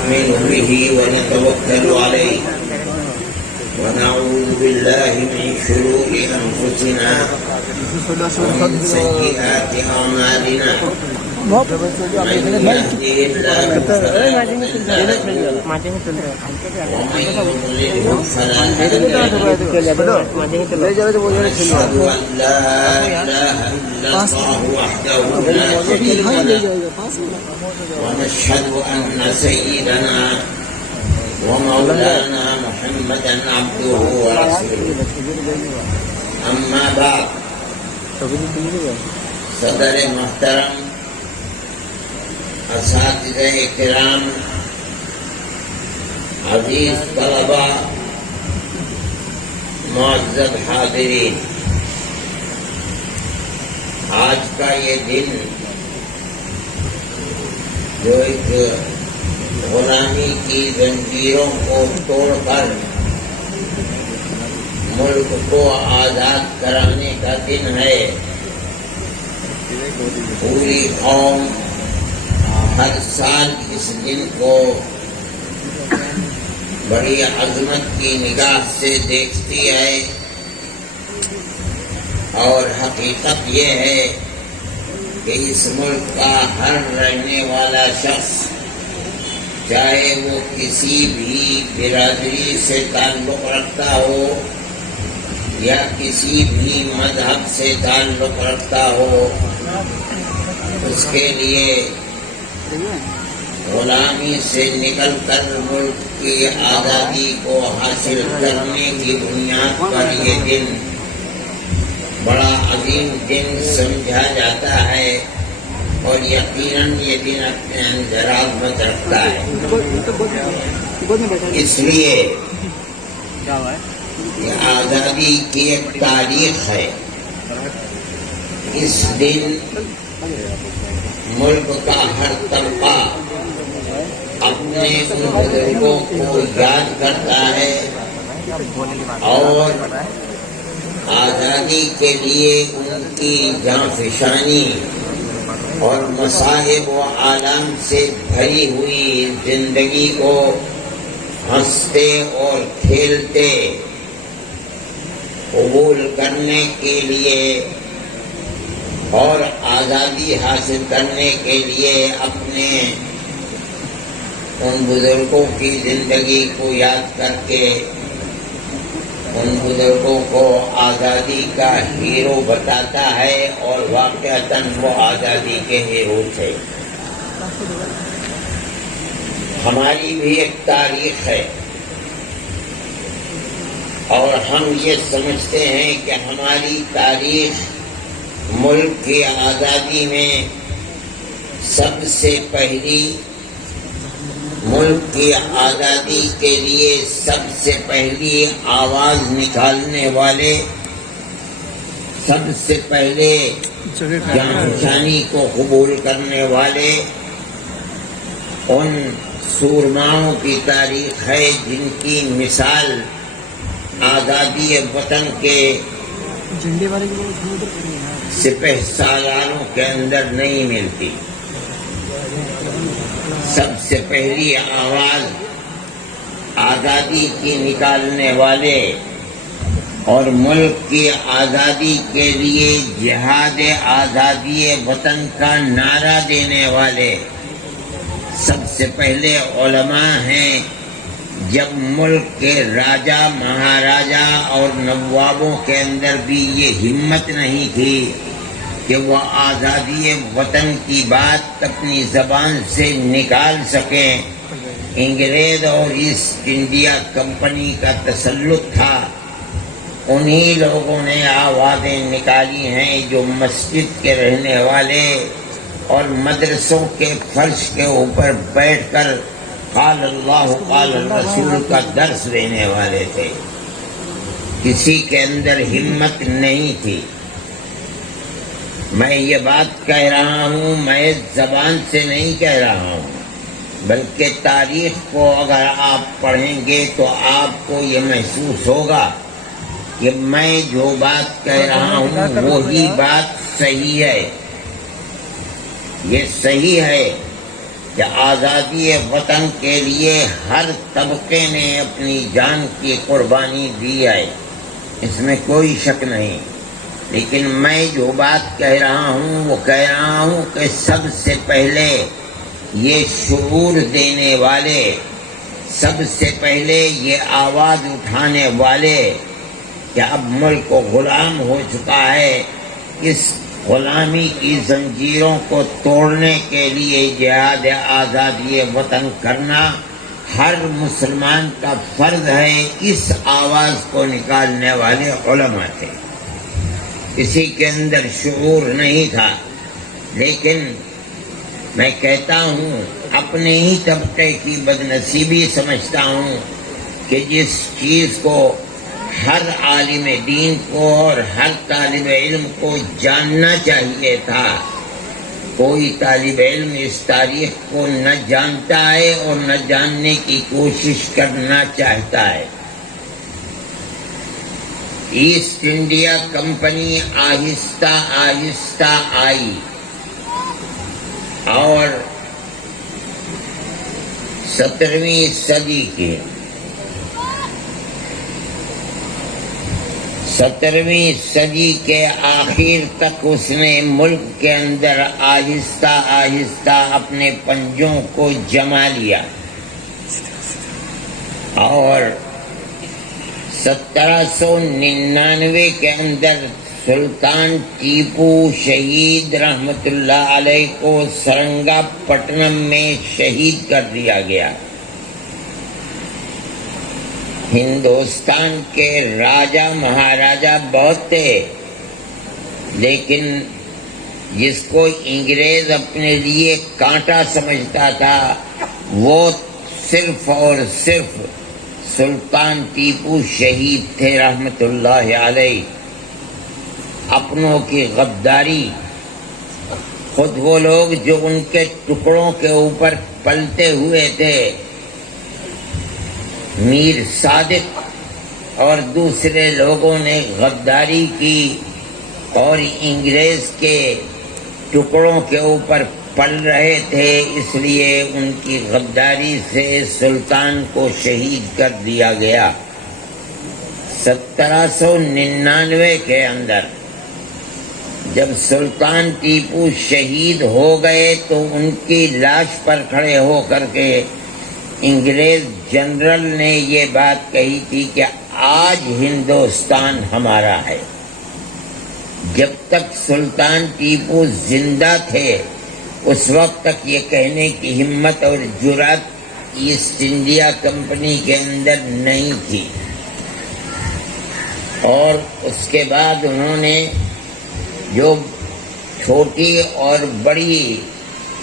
نؤمن به ونتوكل عليه ونعوذ بالله من شرور أنفسنا ومن سيئات أعمالنا من يهده الله فلا مضل له ومن يضلل فلا هادي له ونشهد أن لا إله إلا الله وحده لا شريك له ونشهد أن سيدنا ومولانا محمدا عبده ورسوله أما بعد صدر محترم اساتذہ کرام عزیز طلبہ معزز حاضرین آج کا یہ دن جو ایک غلامی کی زنجیروں کو توڑ کر ملک کو آزاد کرانے کا دن ہے پوری قوم ہر سال اس دن کو بڑی عظمت کی نگاہ سے دیکھتی ہے اور حقیقت یہ ہے کہ اس ملک کا ہر رہنے والا شخص چاہے وہ کسی بھی برادری سے تعلق رکھتا ہو یا کسی بھی مذہب سے تعلق رکھتا ہو اس کے لیے غلامی سے نکل کر ملک کی آزادی کو حاصل کرنے کی بنیاد پر یہ دن بڑا عظیم دن سمجھا جاتا ہے اور یقیناً یہ دن اپنے اندر عظمت رکھتا ہے اس لیے یہ آزادی کی ایک تاریخ ہے اس دن ملک کا ہر طبقہ اپنے ان بزرگوں کو یاد کرتا ہے اور آزادی کے لیے ان کی جانفشانی اور مصائب و آلام سے بھری ہوئی زندگی کو ہنستے اور کھیلتے قبول کرنے کے لیے اور آزادی حاصل کرنے کے لیے اپنے ان بزرگوں کی زندگی کو یاد کر کے ان بزرگوں کو آزادی کا ہیرو بتاتا ہے اور واقعتاً وہ آزادی کے ہیرو تھے. ہماری بھی ایک تاریخ ہے اور ہم یہ سمجھتے ہیں کہ ہماری تاریخ ملک کی آزادی میں سب سے پہلی ملک کی آزادی کے لیے سب سے پہلی آواز نکالنے والے سب سے پہلے جانفشانی کو قبول کرنے والے ان سورماؤں کی تاریخ ہے جن کی مثال آزادی وطن کے سپہ سالاروں کے اندر نہیں ملتی. سب سے پہلی آواز آزادی کی نکالنے والے اور ملک کی آزادی کے لیے جہاد آزادی وطن کا نعرہ دینے والے سب سے پہلے علماء ہیں. جب ملک کے راجا مہاراجا اور نوابوں کے اندر بھی یہ ہمت نہیں تھی کہ وہ آزادی وطن کی بات اپنی زبان سے نکال سکیں، انگریز اور ایسٹ انڈیا کمپنی کا تسلط تھا. انہی لوگوں نے آوازیں نکالی ہیں جو مسجد کے رہنے والے اور مدرسوں کے فرش کے اوپر بیٹھ کر قال اللہ قال الرسول کا درس دینے والے تھے. کسی کے اندر ہمت نہیں تھی. میں یہ بات کہہ رہا ہوں، میں زبان سے نہیں کہہ رہا ہوں، بلکہ تاریخ کو اگر آپ پڑھیں گے تو آپ کو یہ محسوس ہوگا کہ میں جو بات کہہ رہا ہوں وہی بات صحیح ہے. یہ صحیح ہے کہ آزادی وطن کے لیے ہر طبقے نے اپنی جان کی قربانی دی ہے، اس میں کوئی شک نہیں، لیکن میں جو بات کہہ رہا ہوں وہ کہہ رہا ہوں کہ سب سے پہلے یہ شعور دینے والے، سب سے پہلے یہ آواز اٹھانے والے کہ اب ملک غلام ہو چکا ہے، اس غلامی کی زنجیروں کو توڑنے کے لیے جہاد آزادی وطن کرنا ہر مسلمان کا فرض ہے، اس آواز کو نکالنے والے علماء تھے۔ کسی کے اندر شعور نہیں تھا، لیکن میں کہتا ہوں اپنے ہی طبقے کی بدنصیبی سمجھتا ہوں کہ جس چیز کو ہر عالم دین کو اور ہر طالب علم کو جاننا چاہیے تھا، کوئی طالب علم اس تاریخ کو نہ جانتا ہے اور نہ جاننے کی کوشش کرنا چاہتا ہے۔ ایسٹ انڈیا کمپنی آہستہ آہستہ آئی اور 17ویں صدی کے 17ویں صدی کے آخر تک اس نے ملک کے اندر آہستہ آہستہ اپنے پنجوں کو جما لیا، اور 1799 کے اندر سلطان ٹیپو شہید رحمت اللہ علیہ کو سرنگا پٹنم میں شہید کر دیا گیا۔ ہندوستان کے راجا مہاراجا بہت تھے، لیکن جس کو انگریز اپنے لیے کانٹا سمجھتا تھا وہ صرف اور صرف سلطان ٹیپو شہید تھے رحمت اللہ علیہ۔ اپنوں کی غداری، خود وہ لوگ جو ان کے ٹکڑوں کے اوپر پلتے ہوئے تھے، میر صادق اور دوسرے لوگوں نے غداری کی اور انگریز کے ٹکڑوں کے اوپر پل رہے تھے، اس لیے ان کی غداری سے سلطان کو شہید کر دیا گیا۔ 1799 کے اندر جب سلطان ٹیپو شہید ہو گئے تو ان کی لاش پر کھڑے ہو کر کے انگریز جنرل نے یہ بات کہی تھی کہ آج ہندوستان ہمارا ہے۔ جب تک سلطان ٹیپو زندہ تھے اس وقت تک یہ کہنے کی ہمت اور جرأت ایسٹ انڈیا کمپنی کے اندر نہیں تھی، اور اس کے بعد انہوں نے جو چھوٹی اور بڑی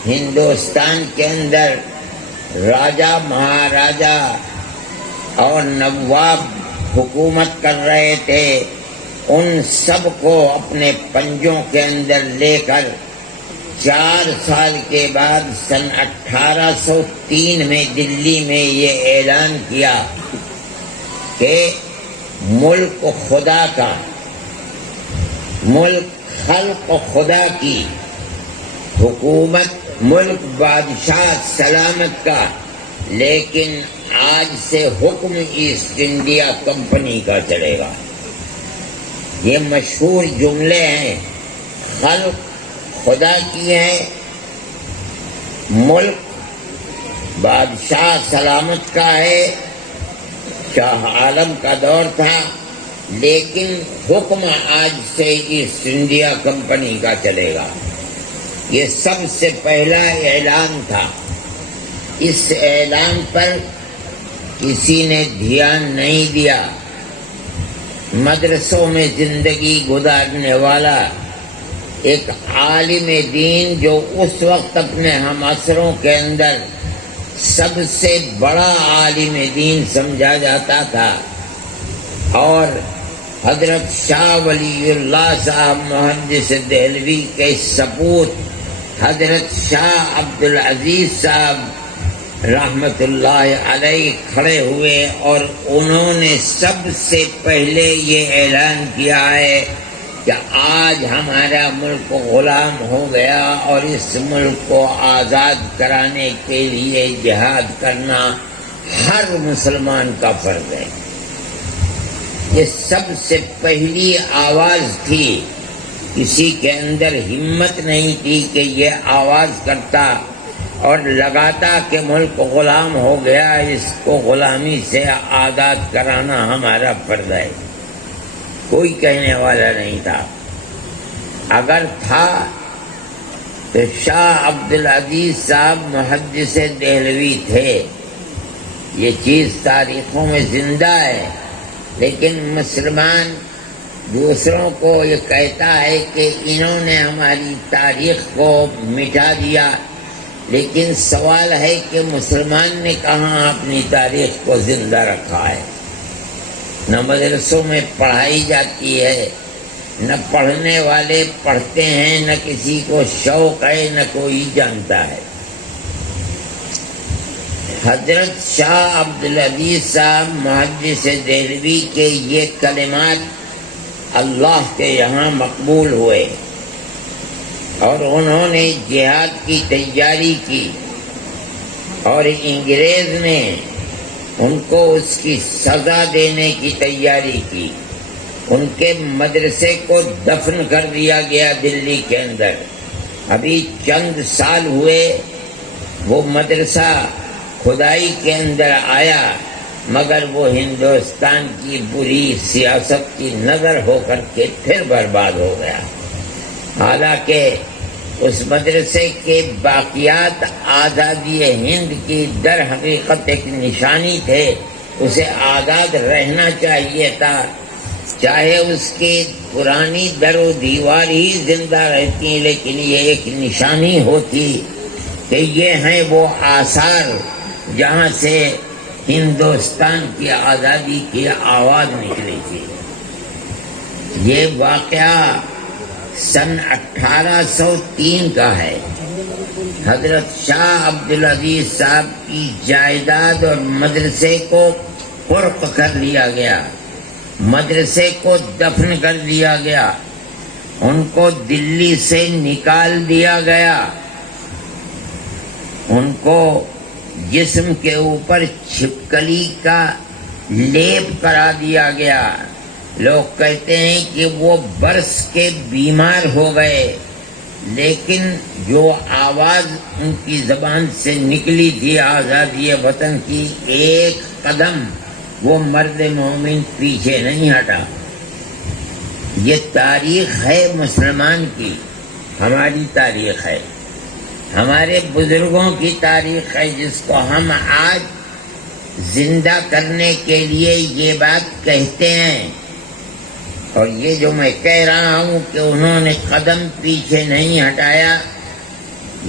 ہندوستان کے اندر راجا مہاراجا اور نواب حکومت کر رہے تھے، ان سب کو اپنے پنجوں کے اندر لے کر 4 سال کے بعد سن 1803 میں دلی میں یہ اعلان کیا کہ ملک خدا کا، ملک خلق خدا کی، حکومت ملک بادشاہ سلامت کا، لیکن آج سے حکم ایسٹ انڈیا کمپنی کا چلے گا۔ یہ مشہور جملے ہیں، خلق خدا کی ہے، ملک بادشاہ سلامت کا ہے، شاہ عالم کا دور تھا، لیکن حکم آج سے ایسٹ انڈیا کمپنی کا چلے گا۔ یہ سب سے پہلا اعلان تھا۔ اس اعلان پر کسی نے دھیان نہیں دیا۔ مدرسوں میں زندگی گزارنے والا ایک عالم دین جو اس وقت اپنے ہم عصروں کے اندر سب سے بڑا عالم دین سمجھا جاتا تھا، اور حضرت شاہ ولی اللہ صاحب محدث دہلوی کے سپوت حضرت شاہ عبد العزیز صاحب رحمت اللہ علیہ کھڑے ہوئے، اور انہوں نے سب سے پہلے یہ اعلان کیا ہے کہ آج ہمارا ملک غلام ہو گیا اور اس ملک کو آزاد کرانے کے لیے جہاد کرنا ہر مسلمان کا فرض ہے۔ یہ سب سے پہلی آواز تھی، کسی کے اندر ہمت نہیں تھی کہ یہ آواز کرتا اور لگاتا کہ ملک غلام ہو گیا، اس کو غلامی سے آزاد کرانا ہمارا فرض ہے۔ کوئی کہنے والا نہیں تھا، اگر تھا تو شاہ عبدالعزیز صاحب محدث دہلوی تھے۔ یہ چیز تاریخوں میں زندہ ہے، لیکن مسلمان دوسروں کو یہ کہتا ہے کہ انہوں نے ہماری تاریخ کو مٹا دیا، لیکن سوال ہے کہ مسلمان نے کہاں اپنی تاریخ کو زندہ رکھا ہے؟ نہ مدرسوں میں پڑھائی جاتی ہے، نہ پڑھنے والے پڑھتے ہیں، نہ کسی کو شوق ہے، نہ کوئی جانتا ہے۔ حضرت شاہ عبدالعزیز صاحب محدث دہلوی کے یہ کلمات اللہ کے یہاں مقبول ہوئے اور انہوں نے جہاد کی تیاری کی، اور انگریز نے ان کو اس کی سزا دینے کی تیاری کی۔ ان کے مدرسے کو دفن کر دیا گیا دلی کے اندر۔ ابھی چند سال ہوئے وہ مدرسہ کھدائی کے اندر آیا، مگر وہ ہندوستان کی بری سیاست کی نظر ہو کر کے پھر برباد ہو گیا۔ حالانکہ اس مدرسے کے باقیات آزادی ہند کی در حقیقت ایک نشانی تھے، اسے آزاد رہنا چاہیے تھا، چاہے اس کی پرانی در و دیوار ہی زندہ رہتی، لیکن یہ ایک نشانی ہوتی کہ یہ ہیں وہ آثار جہاں سے ہندوستان کی آزادی کی آواز نکلی تھی۔ یہ واقعہ سن 1803 کا ہے۔ حضرت شاہ عبدالعزیز صاحب کی جائیداد اور مدرسے کو فرق کر لیا گیا، مدرسے کو دفن کر دیا گیا، ان کو دلی سے نکال دیا گیا، ان کو جسم کے اوپر چھپکلی کا لیپ کرا دیا گیا۔ لوگ کہتے ہیں کہ وہ برس کے بیمار ہو گئے، لیکن جو آواز ان کی زبان سے نکلی تھی آزادی وطن کی، ایک قدم وہ مرد مومن پیچھے نہیں ہٹا۔ یہ تاریخ ہے مسلمان کی، ہماری تاریخ ہے، ہمارے بزرگوں کی تاریخ ہے، جس کو ہم آج زندہ کرنے کے لیے یہ بات کہتے ہیں۔ اور یہ جو میں کہہ رہا ہوں کہ انہوں نے قدم پیچھے نہیں ہٹایا،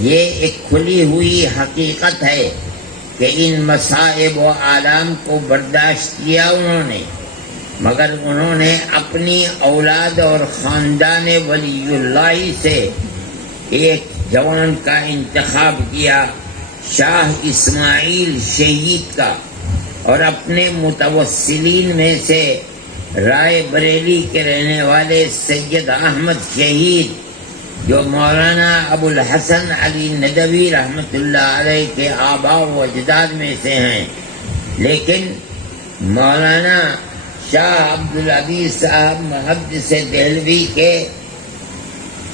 یہ ایک کھلی ہوئی حقیقت ہے کہ ان مصائب و آلام کو برداشت کیا انہوں نے، مگر انہوں نے اپنی اولاد اور خاندان ولی اللہ سے ایک جوان کا انتخاب کیا، شاہ اسماعیل شہید کا، اور اپنے متوسلین میں سے رائے بریلی کے رہنے والے سید احمد شہید، جو مولانا ابو الحسن علی ندوی رحمۃ اللہ علیہ کے آباء و اجداد میں سے ہیں، لیکن مولانا شاہ عبدالعزیز صاحب محدث دہلوی کے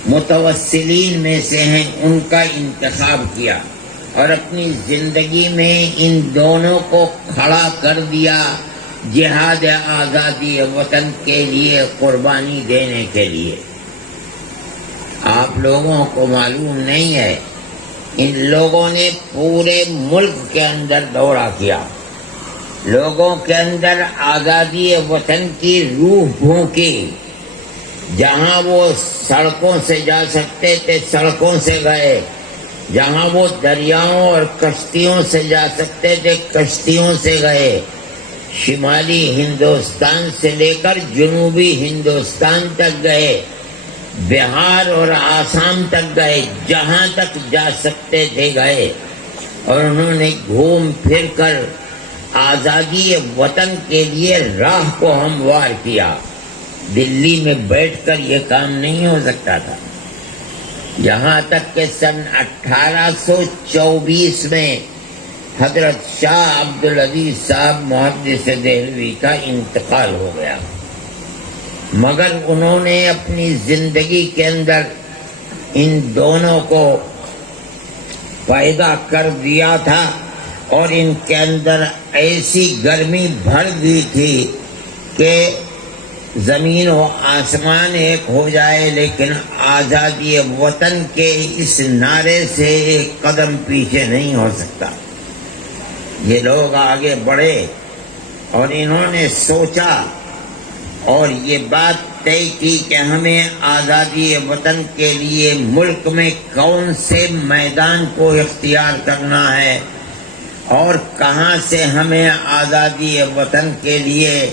متوسلین میں سے ہیں، ان کا انتخاب کیا اور اپنی زندگی میں ان دونوں کو کھڑا کر دیا جہاد آزادی وطن کے لیے قربانی دینے کے لیے۔ آپ لوگوں کو معلوم نہیں ہے، ان لوگوں نے پورے ملک کے اندر دورہ کیا، لوگوں کے اندر آزادی وطن کی روح پھونکی، جہاں وہ سڑکوں سے جا سکتے تھے سڑکوں سے گئے، جہاں وہ دریاؤں اور کشتیوں سے جا سکتے تھے کشتیوں سے گئے، شمالی ہندوستان سے لے کر جنوبی ہندوستان تک گئے، بہار اور آسام تک گئے، جہاں تک جا سکتے تھے گئے، اور انہوں نے گھوم پھر کر آزادی وطن کے لیے راہ کو ہموار کیا۔ دلی میں بیٹھ کر یہ کام نہیں ہو سکتا تھا، یہاں تک کہ سن 1824 میں حضرت شاہ عبدالعزیز صاحب محدث دہلوی کا انتقال ہو گیا، مگر انہوں نے اپنی زندگی کے اندر ان دونوں کو پیدا کر دیا تھا، اور ان کے اندر ایسی گرمی بھر دی تھی کہ زمین و آسمان ایک ہو جائے لیکن آزادی وطن کے اس نعرے سے ایک قدم پیچھے نہیں ہو سکتا۔ یہ لوگ آگے بڑھے اور انہوں نے سوچا اور یہ بات طے کی کہ ہمیں آزادی وطن کے لیے ملک میں کون سے میدان کو اختیار کرنا ہے اور کہاں سے ہمیں آزادی وطن کے لیے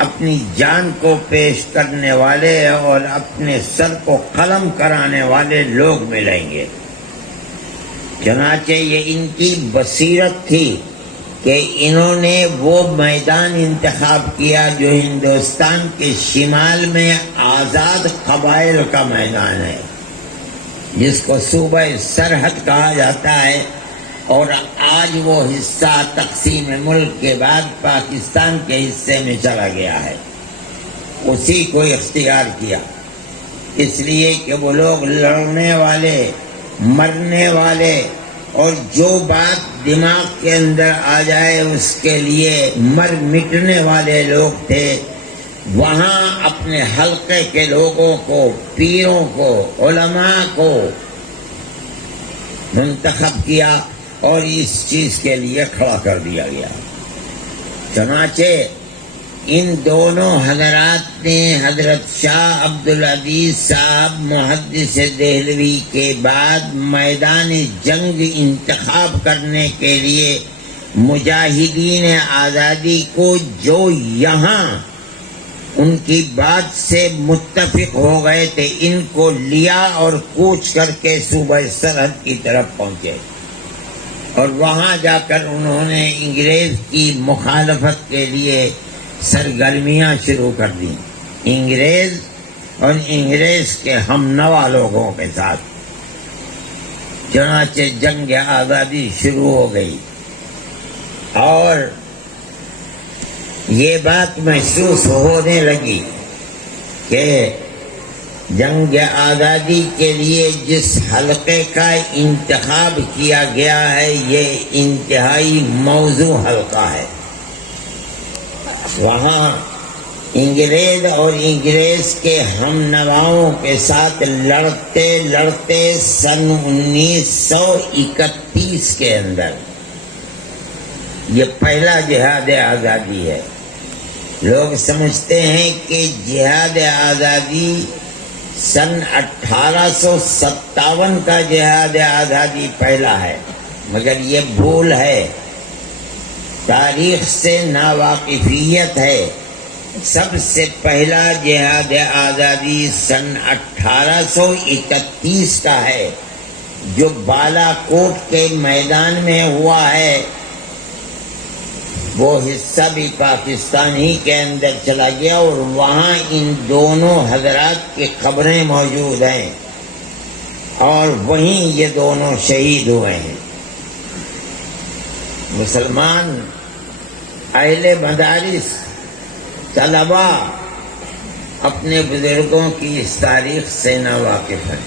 اپنی جان کو پیش کرنے والے اور اپنے سر کو قلم کرانے والے لوگ ملیں گے۔ چنانچہ یہ ان کی بصیرت تھی کہ انہوں نے وہ میدان انتخاب کیا جو ہندوستان کے شمال میں آزاد قبائل کا میدان ہے، جس کو صوبہ سرحد کہا جاتا ہے، اور آج وہ حصہ تقسیم ملک کے بعد پاکستان کے حصے میں چلا گیا ہے، اسی کو اختیار کیا، اس لیے کہ وہ لوگ لڑنے والے، مرنے والے اور جو بات دماغ کے اندر آ جائے اس کے لیے مر مٹنے والے لوگ تھے۔ وہاں اپنے حلقے کے لوگوں کو، پیروں کو، علماء کو منتخب کیا اور اس چیز کے لیے کھڑا کر دیا گیا۔ چنانچہ ان دونوں حضرات نے حضرت شاہ عبدالعزیز صاحب محدث دہلوی کے بعد میدان جنگ انتخاب کرنے کے لیے مجاہدین آزادی کو جو یہاں ان کی بات سے متفق ہو گئے تھے، ان کو لیا اور کوچ کر کے صوبہ سرحد کی طرف پہنچے، اور وہاں جا کر انہوں نے انگریز کی مخالفت کے لیے سرگرمیاں شروع کر دیں، انگریز اور انگریز کے ہم نوا لوگوں کے ساتھ۔ چنانچہ جنگ آزادی شروع ہو گئی، اور یہ بات محسوس ہونے لگی کہ جنگ آزادی کے لیے جس حلقے کا انتخاب کیا گیا ہے یہ انتہائی موزوں حلقہ ہے۔ وہاں انگریز اور انگریز کے ہم نواؤں کے ساتھ لڑتے لڑتے سن 1931 کے اندر یہ پہلا جہاد آزادی ہے۔ لوگ سمجھتے ہیں کہ جہاد آزادی سن 1857 کا جہاد آزادی پہلا ہے، مگر یہ بھول ہے، تاریخ سے ناواقفیت ہے۔ سب سے پہلا جہاد آزادی سن 1831 کا ہے، جو بالا کوٹ کے میدان میں ہوا ہے۔ وہ حصہ بھی پاکستان ہی کے اندر چلا گیا، اور وہاں ان دونوں حضرات کی قبریں موجود ہیں، اور وہیں یہ دونوں شہید ہوئے ہیں۔ مسلمان اہل مدارس، طلباء اپنے بزرگوں کی اس تاریخ سے ناواقف ہیں،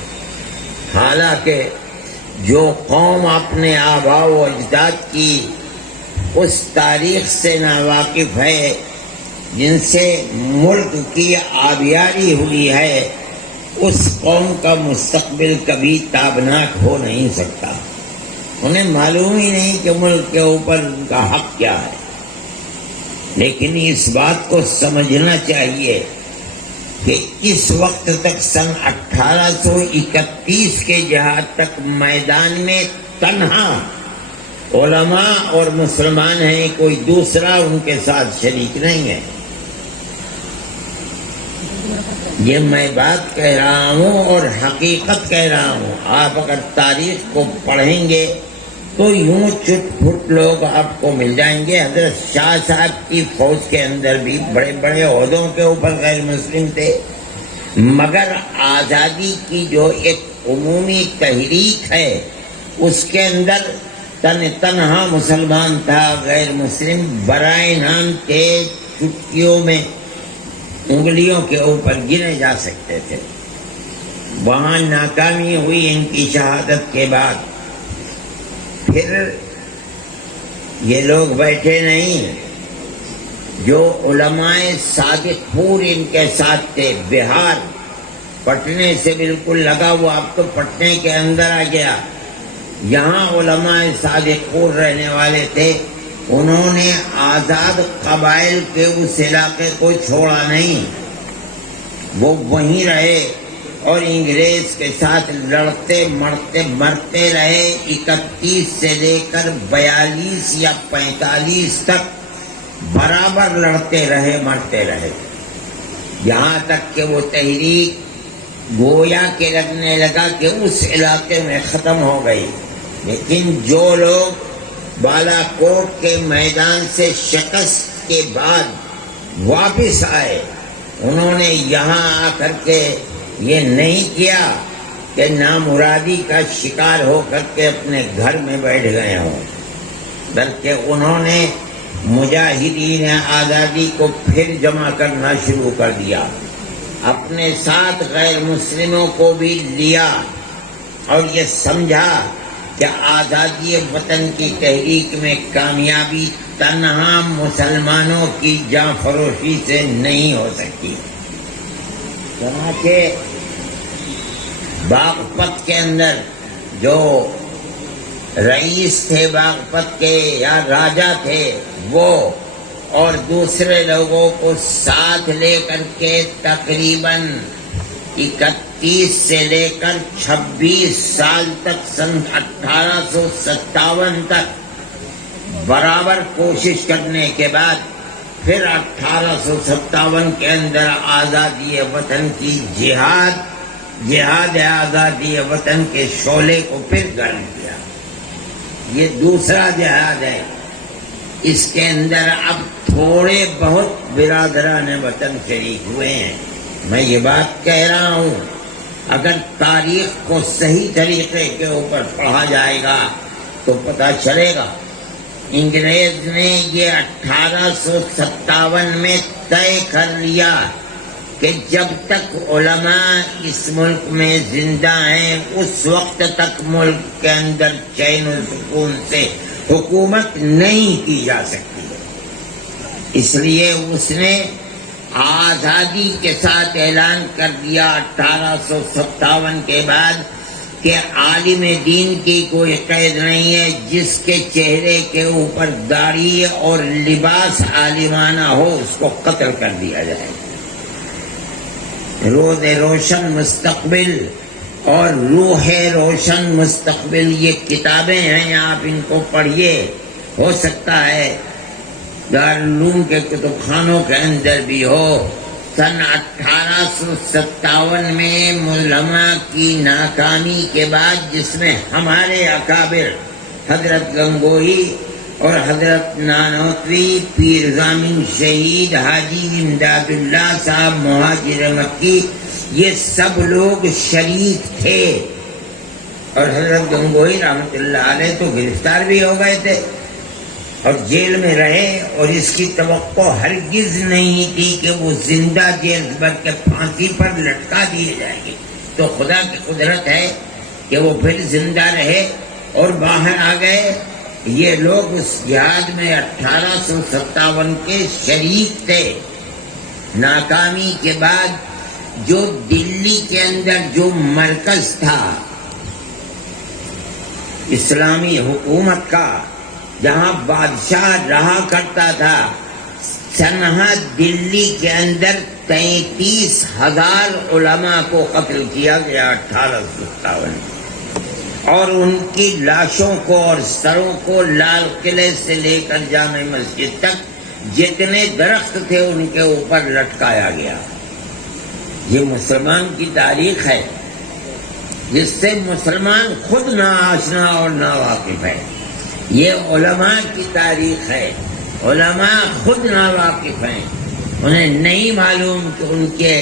حالانکہ جو قوم اپنے آباء و اجداد کی اس تاریخ سے ناواقف ہے جن سے ملک کی آبیاری ہوئی ہے، اس قوم کا مستقبل کبھی تابناک ہو نہیں سکتا۔ انہیں معلوم ہی نہیں کہ ملک کے اوپر ان کا حق کیا ہے، لیکن اس بات کو سمجھنا چاہیے کہ اس وقت تک سن 1831 کے جہاد تک میدان میں تنہا علماء اور مسلمان ہیں، کوئی دوسرا ان کے ساتھ شریک نہیں ہے۔ یہ میں بات کہہ رہا ہوں اور حقیقت کہہ رہا ہوں۔ آپ اگر تاریخ کو پڑھیں گے تو یوں چٹ پھٹ لوگ آپ کو مل جائیں گے. حضرت شاہ صاحب کی فوج کے اندر بھی بڑے بڑے عہدوں کے اوپر غیر مسلم تھے، مگر آزادی کی جو ایک عمومی تحریک ہے اس کے اندر تنہا مسلمان تھا. غیر مسلم برائے نام کے چٹکیوں میں انگلیوں کے اوپر گنے جا سکتے تھے. وہاں ناکامی ہوئی ان کی شہادت کے بعد. پھر یہ لوگ بیٹھے نہیں، جو علماء صادق پور ان کے ساتھ تھے. بہار پٹنے سے بالکل لگا ہوا، اب تو پٹنے کے اندر آ گیا. یہاں علماء صادق پور رہنے والے تھے. انہوں نے آزاد قبائل کے اس علاقے کو چھوڑا نہیں، وہ وہیں رہے اور انگریز کے ساتھ لڑتے مرتے رہے. 31 سے لے کر 42 یا 45 تک برابر لڑتے رہے، مرتے رہے، یہاں تک کہ وہ تحریک گویا کہ لگنے لگا کہ اس علاقے میں ختم ہو گئی. لیکن جو لوگ بالا کوٹ کے میدان سے شکست کے بعد واپس آئے، انہوں نے یہاں آ کر کے یہ نہیں کیا کہ نامرادی کا شکار ہو کر کے اپنے گھر میں بیٹھ گئے ہوں، بلکہ انہوں نے مجاہدین آزادی کو پھر جمع کرنا شروع کر دیا. اپنے ساتھ غیر مسلموں کو بھی لیا اور یہ سمجھا کہ آزادی وطن کی تحریک میں کامیابی تنہا مسلمانوں کی جاں فروشی سے نہیں ہو سکتی. چنانچہ باغپت کے اندر جو رئیس تھے باغپت کے یا راجا تھے، وہ اور دوسرے لوگوں کو ساتھ لے کر کے تقریباً 31 سے لے کر 26 سال تک سن 1857 تک برابر کوشش کرنے کے بعد پھر 1857 کے اندر آزادی وطن کی جہاد آزادی وطن کے شعلے کو پھر گرم کیا. یہ دوسرا جہاد ہے. اس کے اندر اب تھوڑے بہت برادران وطن شریک ہوئے ہیں. میں یہ بات کہہ رہا ہوں، اگر تاریخ کو صحیح طریقے کے اوپر پڑھا جائے گا تو پتہ چلے گا. انگریز نے یہ 1857 میں طے کر لیا کہ جب تک علماء اس ملک میں زندہ ہیں اس وقت تک ملک کے اندر چین و سکون سے حکومت نہیں کی جا سکتی. اس لیے اس نے آزادی کے ساتھ اعلان کر دیا 1857 کے بعد کہ عالم دین کی کوئی قید نہیں ہے. جس کے چہرے کے اوپر داڑھی اور لباس عالمانہ ہو اس کو قتل کر دیا جائے. روز روشن مستقبل اور روح روشن مستقبل یہ کتابیں ہیں، آپ ان کو پڑھیے. ہو سکتا ہے دارالعلوم کے کتب خانوں کے اندر بھی ہو. سن 1857 میں علماء کی ناکامی کے بعد، جس میں ہمارے اکابر حضرت گنگوہی اور حضرت نانوتوی، پیر زامن شہید حاجی امداد اللہ صاحب مہاجر مکی، یہ سب لوگ شریک تھے. اور حضرت گنگوہی رحمت اللہ علیہ تو گرفتار بھی ہو گئے تھے اور جیل میں رہے، اور اس کی توقع ہرگز نہیں تھی کہ وہ زندہ جیل بھر کے پھانسی پر لٹکا دیے جائیں گے. تو خدا کی قدرت ہے کہ وہ پھر زندہ رہے اور باہر آ گئے. یہ لوگ اس جہاد میں 1857 کے شریک تھے. ناکامی کے بعد جو دلی کے اندر جو مرکز تھا اسلامی حکومت کا، جہاں بادشاہ رہا کرتا تھا، سنہا دلی کے اندر 33,000 علماء کو قتل کیا گیا 1857 میں. اور ان کی لاشوں کو اور سروں کو لال قلعے سے لے کر جامع مسجد تک جتنے درخت تھے ان کے اوپر لٹکایا گیا. یہ مسلمان کی تاریخ ہے جس سے مسلمان خود نہ آشنا اور نہ واقف ہے. یہ علماء کی تاریخ ہے. علماء خود ناواقف ہیں، انہیں نہیں معلوم کہ ان کے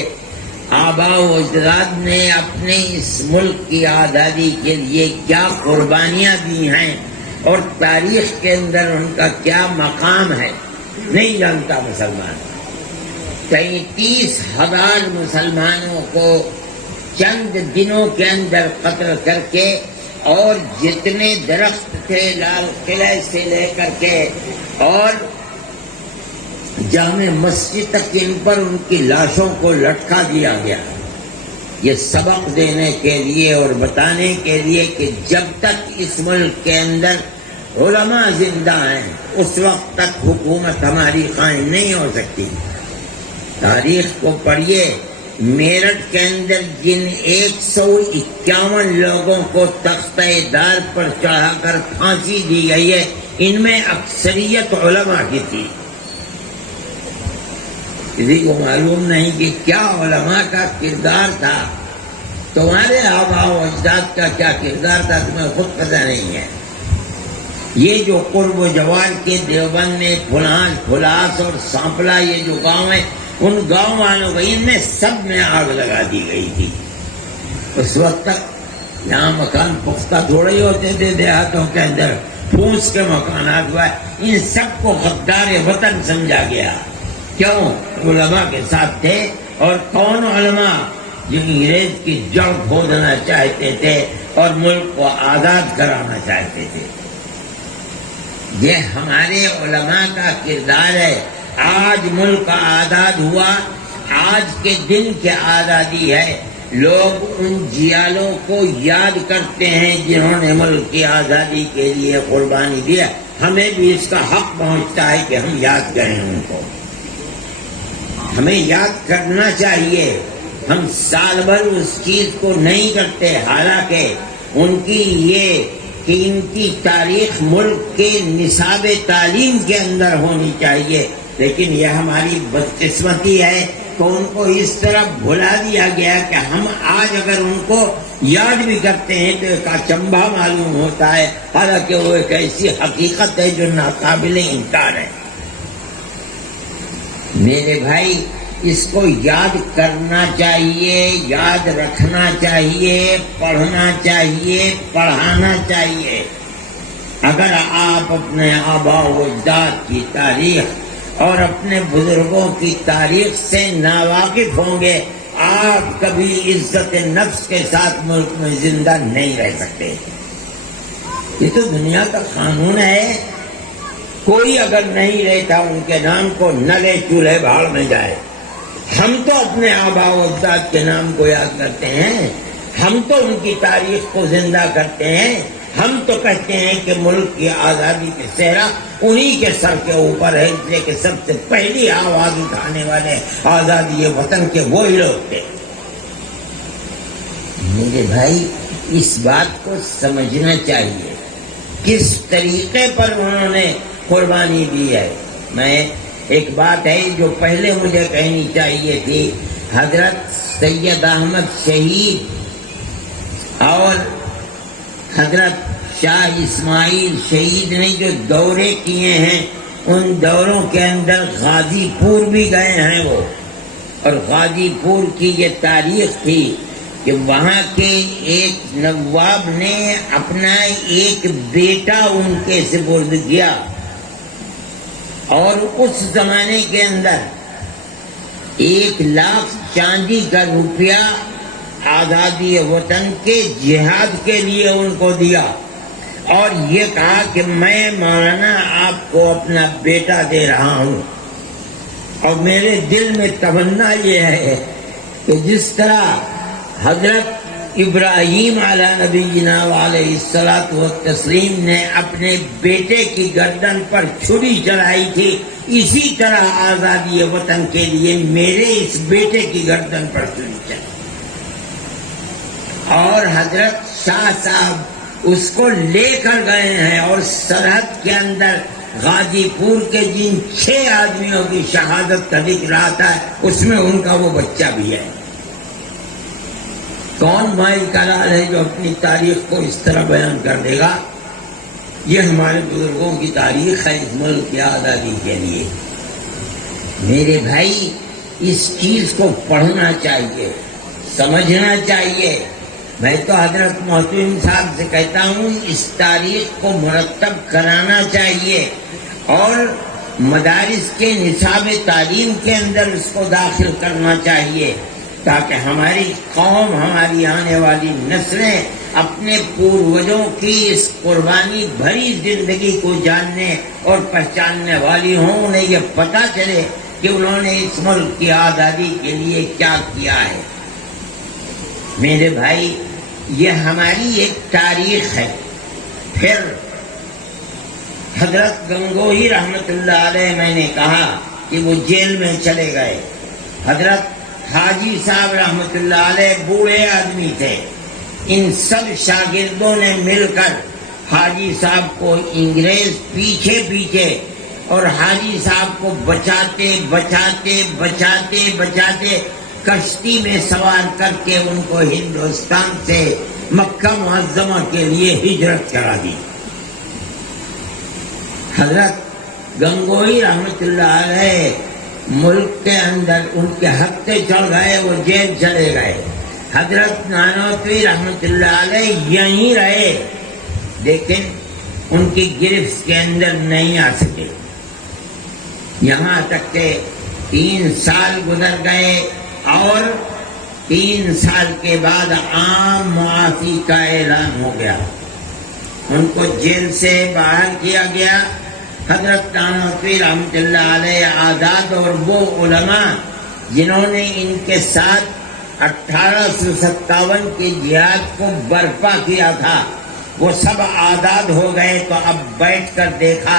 آباء و اجداد نے اپنے اس ملک کی آزادی کے لیے کیا قربانیاں دی ہیں اور تاریخ کے اندر ان کا کیا مقام ہے. نہیں جانتا مسلمان. 33,000 مسلمانوں کو چند دنوں کے اندر قتل کر کے، اور جتنے درخت تھے لال قلعے سے لے کر کے اور جامع مسجد تک ان پر ان کی لاشوں کو لٹکا دیا گیا. یہ سبق دینے کے لیے اور بتانے کے لیے کہ جب تک اس ملک کے اندر علماء زندہ ہیں اس وقت تک حکومت ہماری قائم نہیں ہو سکتی. تاریخ کو پڑھیے. میرٹھ کے اندر جن 151 لوگوں کو تختہ دار پر چڑھا کر پھانسی دی گئی ہے، ان میں اکثریت علماء کی تھی. کسی کو معلوم نہیں کہ کیا علماء کا کردار تھا. تمہارے آباء و اجداد کا کیا کردار تھا تمہیں خود پتہ نہیں ہے. یہ جو قرب و جوار کے دیوبند میں پھلاس اور سانپلا یہ جو گاؤں ہیں، ان گاؤں والوں کو ان میں سب میں آگ لگا دی گئی تھی. اس وقت تک یہاں مکان پختہ تھوڑے ہی ہوتے تھے دیہاتوں کے اندر، پھوس کے مکانات ہوا. ان سب کو غدار وطن سمجھا گیا. کیوں؟ علماء کے ساتھ تھے. اور کون علماء؟ جو انگریز کی جڑ کھودنا چاہتے تھے اور ملک کو آزاد کرانا چاہتے تھے. یہ ہمارے علماء کا کردار ہے. آج ملک آزاد ہوا، آج کے دن کی آزادی ہے. لوگ ان جیالوں کو یاد کرتے ہیں جنہوں نے ملک کی آزادی کے لیے قربانی دیا. ہمیں بھی اس کا حق پہنچتا ہے کہ ہم یاد کریں ان کو. ہمیں یاد کرنا چاہیے. ہم سال بھر اس چیز کو نہیں کرتے، حالانکہ ان کی یہ کہ ان کی تاریخ ملک کے نصاب تعلیم کے اندر ہونی چاہیے. لیکن یہ ہماری بدقسمتی ہے کہ ان کو اس طرح بھلا دیا گیا کہ ہم آج اگر ان کو یاد بھی کرتے ہیں تو ایک اچنبھا معلوم ہوتا ہے، حالانکہ وہ ایک ایسی حقیقت ہے جو ناقابل انکار ہے. میرے بھائی، اس کو یاد کرنا چاہیے، یاد رکھنا چاہیے، پڑھنا چاہیے، پڑھانا چاہیے. اگر آپ اپنے آباء و اجداد کی تاریخ اور اپنے بزرگوں کی تاریخ سے ناواقف ہوں گے، آپ کبھی عزت نفس کے ساتھ ملک میں زندہ نہیں رہ سکتے. یہ تو دنیا کا قانون ہے. کوئی اگر نہیں لیتا ان کے نام کو، نلے چولہے بھاڑ میں جائے. ہم تو اپنے آباء و اجداد کے نام کو یاد کرتے ہیں، ہم تو ان کی تاریخ کو زندہ کرتے ہیں. ہم تو کہتے ہیں کہ ملک کی آزادی کے صحرا انہی کے سر کے اوپر ہے، اس لیے کہ سب سے پہلی آواز اٹھانے والے آزادی وطن کے وہی لوگ تھے. میرے بھائی، اس بات کو سمجھنا چاہیے کس طریقے پر انہوں نے قربانی دی ہے. میں ایک بات ہے جو پہلے مجھے کہنی چاہیے تھی. حضرت سید احمد شہید اور حضرت شاہ اسماعیل شہید نے جو دورے کیے ہیں، ان دوروں کے اندر غازی پور بھی گئے ہیں وہ. اور غازی پور کی یہ تاریخ تھی کہ وہاں کے ایک نواب نے اپنا ایک بیٹا ان کے سپرد کیا، اور اس زمانے کے اندر 1,00,000 چاندی کا روپیہ آزادی وطن کے جہاد کے لیے ان کو دیا، اور یہ کہا کہ میں مولانا آپ کو اپنا بیٹا دے رہا ہوں. اور میرے دل میں تمنا یہ ہے کہ جس طرح حضرت ابراہیم علیہ نبینا علیہ الصلوۃ والتسلیم نے اپنے بیٹے کی گردن پر چھری چڑھائی تھی، اسی طرح آزادی وطن کے لیے میرے اس بیٹے کی گردن پر چھری چڑھائی. اور حضرت شاہ صاحب اس کو لے کر گئے ہیں، اور سرحد کے اندر غازی پور کے جن 6 آدمیوں کی شہادت کا ذکر آتا ہے، اس میں ان کا وہ بچہ بھی ہے. کون مائی کا لال ہے جو اپنی تاریخ کو اس طرح بیان کر دے گا؟ یہ ہمارے بزرگوں کی تاریخ ہے اس ملک کی آزادی کے لیے. میرے بھائی اس چیز کو پڑھنا چاہیے، سمجھنا چاہیے. میں تو حضرت محترم صاحب سے کہتا ہوں اس تاریخ کو مرتب کرانا چاہیے اور مدارس کے نصاب تعلیم کے اندر اس کو داخل کرنا چاہیے تاکہ ہماری قوم، ہماری آنے والی نسلیں اپنے پوروجوں کی اس قربانی بھری زندگی کو جاننے اور پہچاننے والی ہوں. انہیں یہ پتہ چلے کہ انہوں نے اس ملک کی آزادی کے لیے کیا کیا ہے. میرے بھائی یہ ہماری ایک تاریخ ہے. پھر حضرت گنگوہی رحمت اللہ علیہ، میں نے کہا کہ وہ جیل میں چلے گئے. حضرت حاجی صاحب رحمت اللہ علیہ بوڑھے آدمی تھے. ان سب شاگردوں نے مل کر حاجی صاحب کو انگریز پیچھے پیچھے اور حاجی صاحب کو بچاتے بچاتے بچاتے بچاتے کشتی میں سوار کر کے ان کو ہندوستان سے مکہ معظمہ کے لیے ہجرت کرا دی. حضرت گنگوہی رحمت اللہ علیہ ملک کے اندر ان کے حق سے چڑھ گئے، وہ جیل چلے گئے. حضرت نانوتوی رحمت اللہ علیہ یہیں رہے لیکن ان کی گرفت کے اندر نہیں آ سکے. یہاں تک کہ 3 سال گزر گئے اور 3 سال کے بعد عام معافی کا اعلان ہو گیا. ان کو جیل سے باہر کیا گیا. حضرت نانوتوی رحمت اللہ علیہ آزاد اور وہ علماء جنہوں نے ان کے ساتھ 1857 کے جہاد کو برپا کیا تھا وہ سب آزاد ہو گئے. تو اب بیٹھ کر دیکھا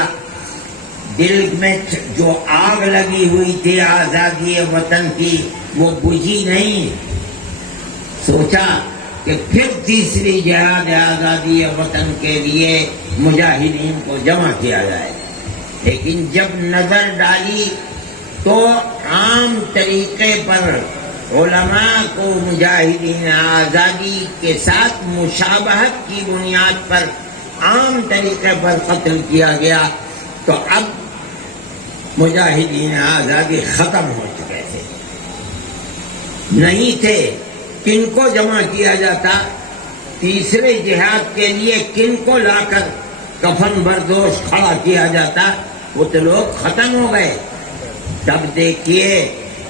دل میں جو آگ لگی ہوئی تھی آزادی وطن کی وہ بجھی نہیں. سوچا کہ پھر تیسری جہاد آزادی وطن کے لیے مجاہدین کو جمع کیا جائے. لیکن جب نظر ڈالی تو عام طریقے پر علماء کو مجاہدین آزادی کے ساتھ مشابہت کی بنیاد پر عام طریقے پر قتل کیا گیا. تو اب مجاہدین آزادی ختم ہو چکے تھے، نہیں تھے. کن کو جمع کیا جاتا؟ تیسرے جہاد کے لیے کن کو لا کر کفن بردوش کھڑا کیا جاتا؟ وہ تو لوگ ختم ہو گئے. تب دیکھیے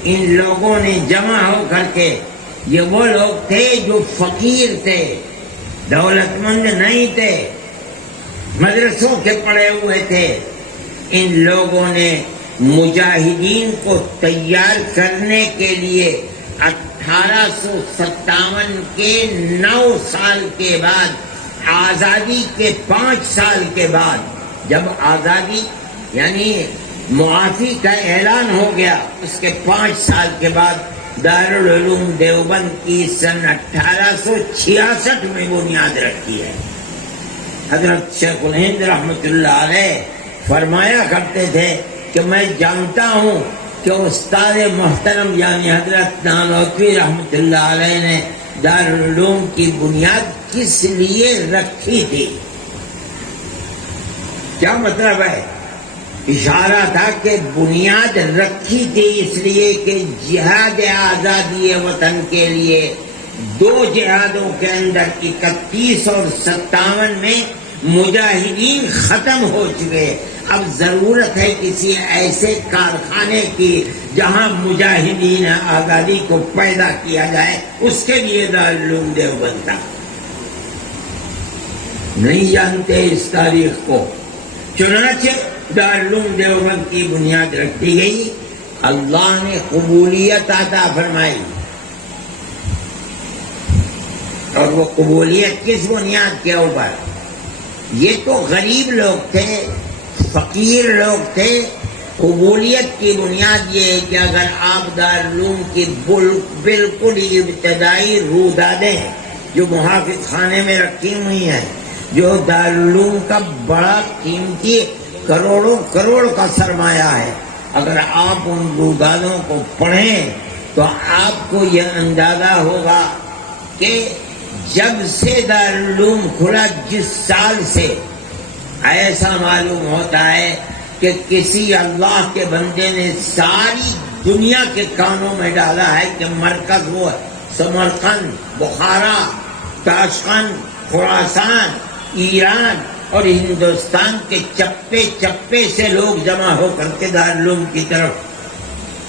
ان لوگوں نے جمع ہو کر کے، یہ وہ لوگ تھے جو فقیر تھے، دولت مند نہیں تھے، مدرسوں کے پڑھے ہوئے تھے. ان لوگوں نے مجاہدین کو تیار کرنے کے لیے 1857 کے 9 سال کے بعد، آزادی کے 5 سال کے بعد، جب آزادی یعنی معافی کا اعلان ہو گیا، اس کے 5 سال کے بعد دارالعلوم دیوبند کی سن 1866 میں بنیاد رکھی ہے. حضرت شیخ الہند رحمت اللہ علیہ فرمایا کرتے تھے کہ میں جانتا ہوں کہ استاد محترم یعنی حضرت نانوتوی رحمت اللہ علیہ نے دارالعلوم کی بنیاد کس لیے رکھی تھی. کیا مطلب ہے؟ اشارہ تھا کہ بنیاد رکھی تھی اس لیے کہ جہاد آزادی وطن کے لیے 2 جہادوں کے اندر 31 اور 57 میں مجاہدین ختم ہو چکے. اب ضرورت ہے کسی ایسے کارخانے کی جہاں مجاہدین آزادی کو پیدا کیا جائے. اس کے لیے دارالعلوم دیوبند تھا. نہیں جانتے اس تاریخ کو. چنانچہ دارالعلوم دیوبند کی بنیاد رکھی گئی. اللہ نے قبولیت عطا فرمائی اور وہ قبولیت کس بنیاد کے اوپر؟ یہ تو غریب لوگ تھے، فقیر لوگ تھے. قبولیت کی بنیاد یہ ہے کہ اگر آپ دارالعلوم کی بالکل ابتدائی رودادیں جو محافظ خانے میں رکھی ہوئی ہیں، جو دارالعلوم کا بڑا قیمتی کروڑوں کروڑ کا سرمایہ ہے، اگر آپ ان رودادوں کو پڑھیں تو آپ کو یہ اندازہ ہوگا کہ جب سے دارالعلوم کھلا، جس سال سے ایسا معلوم ہوتا ہے کہ کسی اللہ کے بندے نے ساری دنیا کے کانوں میں ڈالا ہے کہ مرکز وہ سمرقند، بخارا، تاشقند، خراسان، ایران اور ہندوستان کے چپے چپے سے لوگ جمع ہو کر کے دارالعلوم کی طرف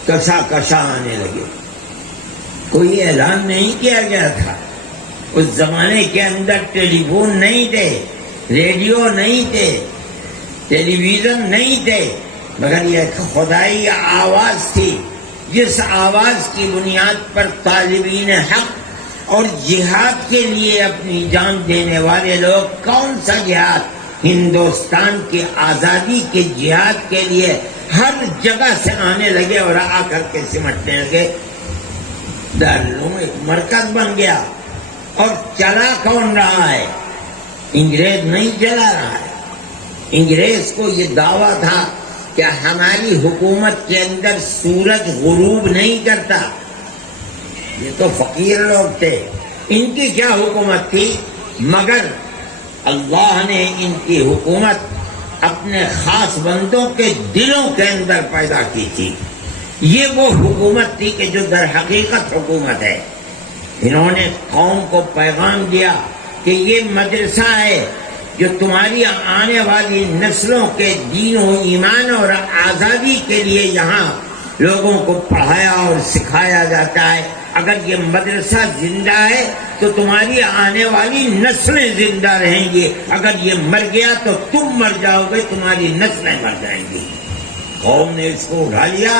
کشا کشا آنے لگے۔ کوئی اعلان نہیں کیا گیا تھا، اس زمانے کے اندر ٹیلی فون نہیں تھے، ریڈیو نہیں تھے، ٹیلی ویژن نہیں تھے، مگر یہ خدائی آواز تھی، جس آواز کی بنیاد پر طالبین حق اور جہاد کے لیے اپنی جان دینے والے لوگ، کون سا جہاد، ہندوستان کی آزادی کے جہاد کے لیے ہر جگہ سے آنے لگے اور آ کر کے سمٹنے لگے۔ دارالعلوم ایک مرکز بن گیا، اور چلا کون رہا ہے؟ انگریز نہیں چلا رہا ہے۔ انگریز کو یہ دعویٰ تھا کہ ہماری حکومت کے اندر سورج غروب نہیں کرتا۔ یہ تو فقیر لوگ تھے، ان کی کیا حکومت تھی؟ مگر اللہ نے ان کی حکومت اپنے خاص بندوں کے دلوں کے اندر پیدا کی تھی۔ یہ وہ حکومت تھی کہ جو در حقیقت حکومت ہے۔ انہوں نے قوم کو پیغام دیا کہ یہ مدرسہ ہے جو تمہاری آنے والی نسلوں کے دین و ایمان اور آزادی کے لیے یہاں لوگوں کو پڑھایا اور سکھایا جاتا ہے۔ اگر یہ مدرسہ زندہ ہے تو تمہاری آنے والی نسلیں زندہ رہیں گی، اگر یہ مر گیا تو تم مر جاؤ گے، تمہاری نسلیں مر جائیں گی۔ قوم نے اس کو اٹھا لیا۔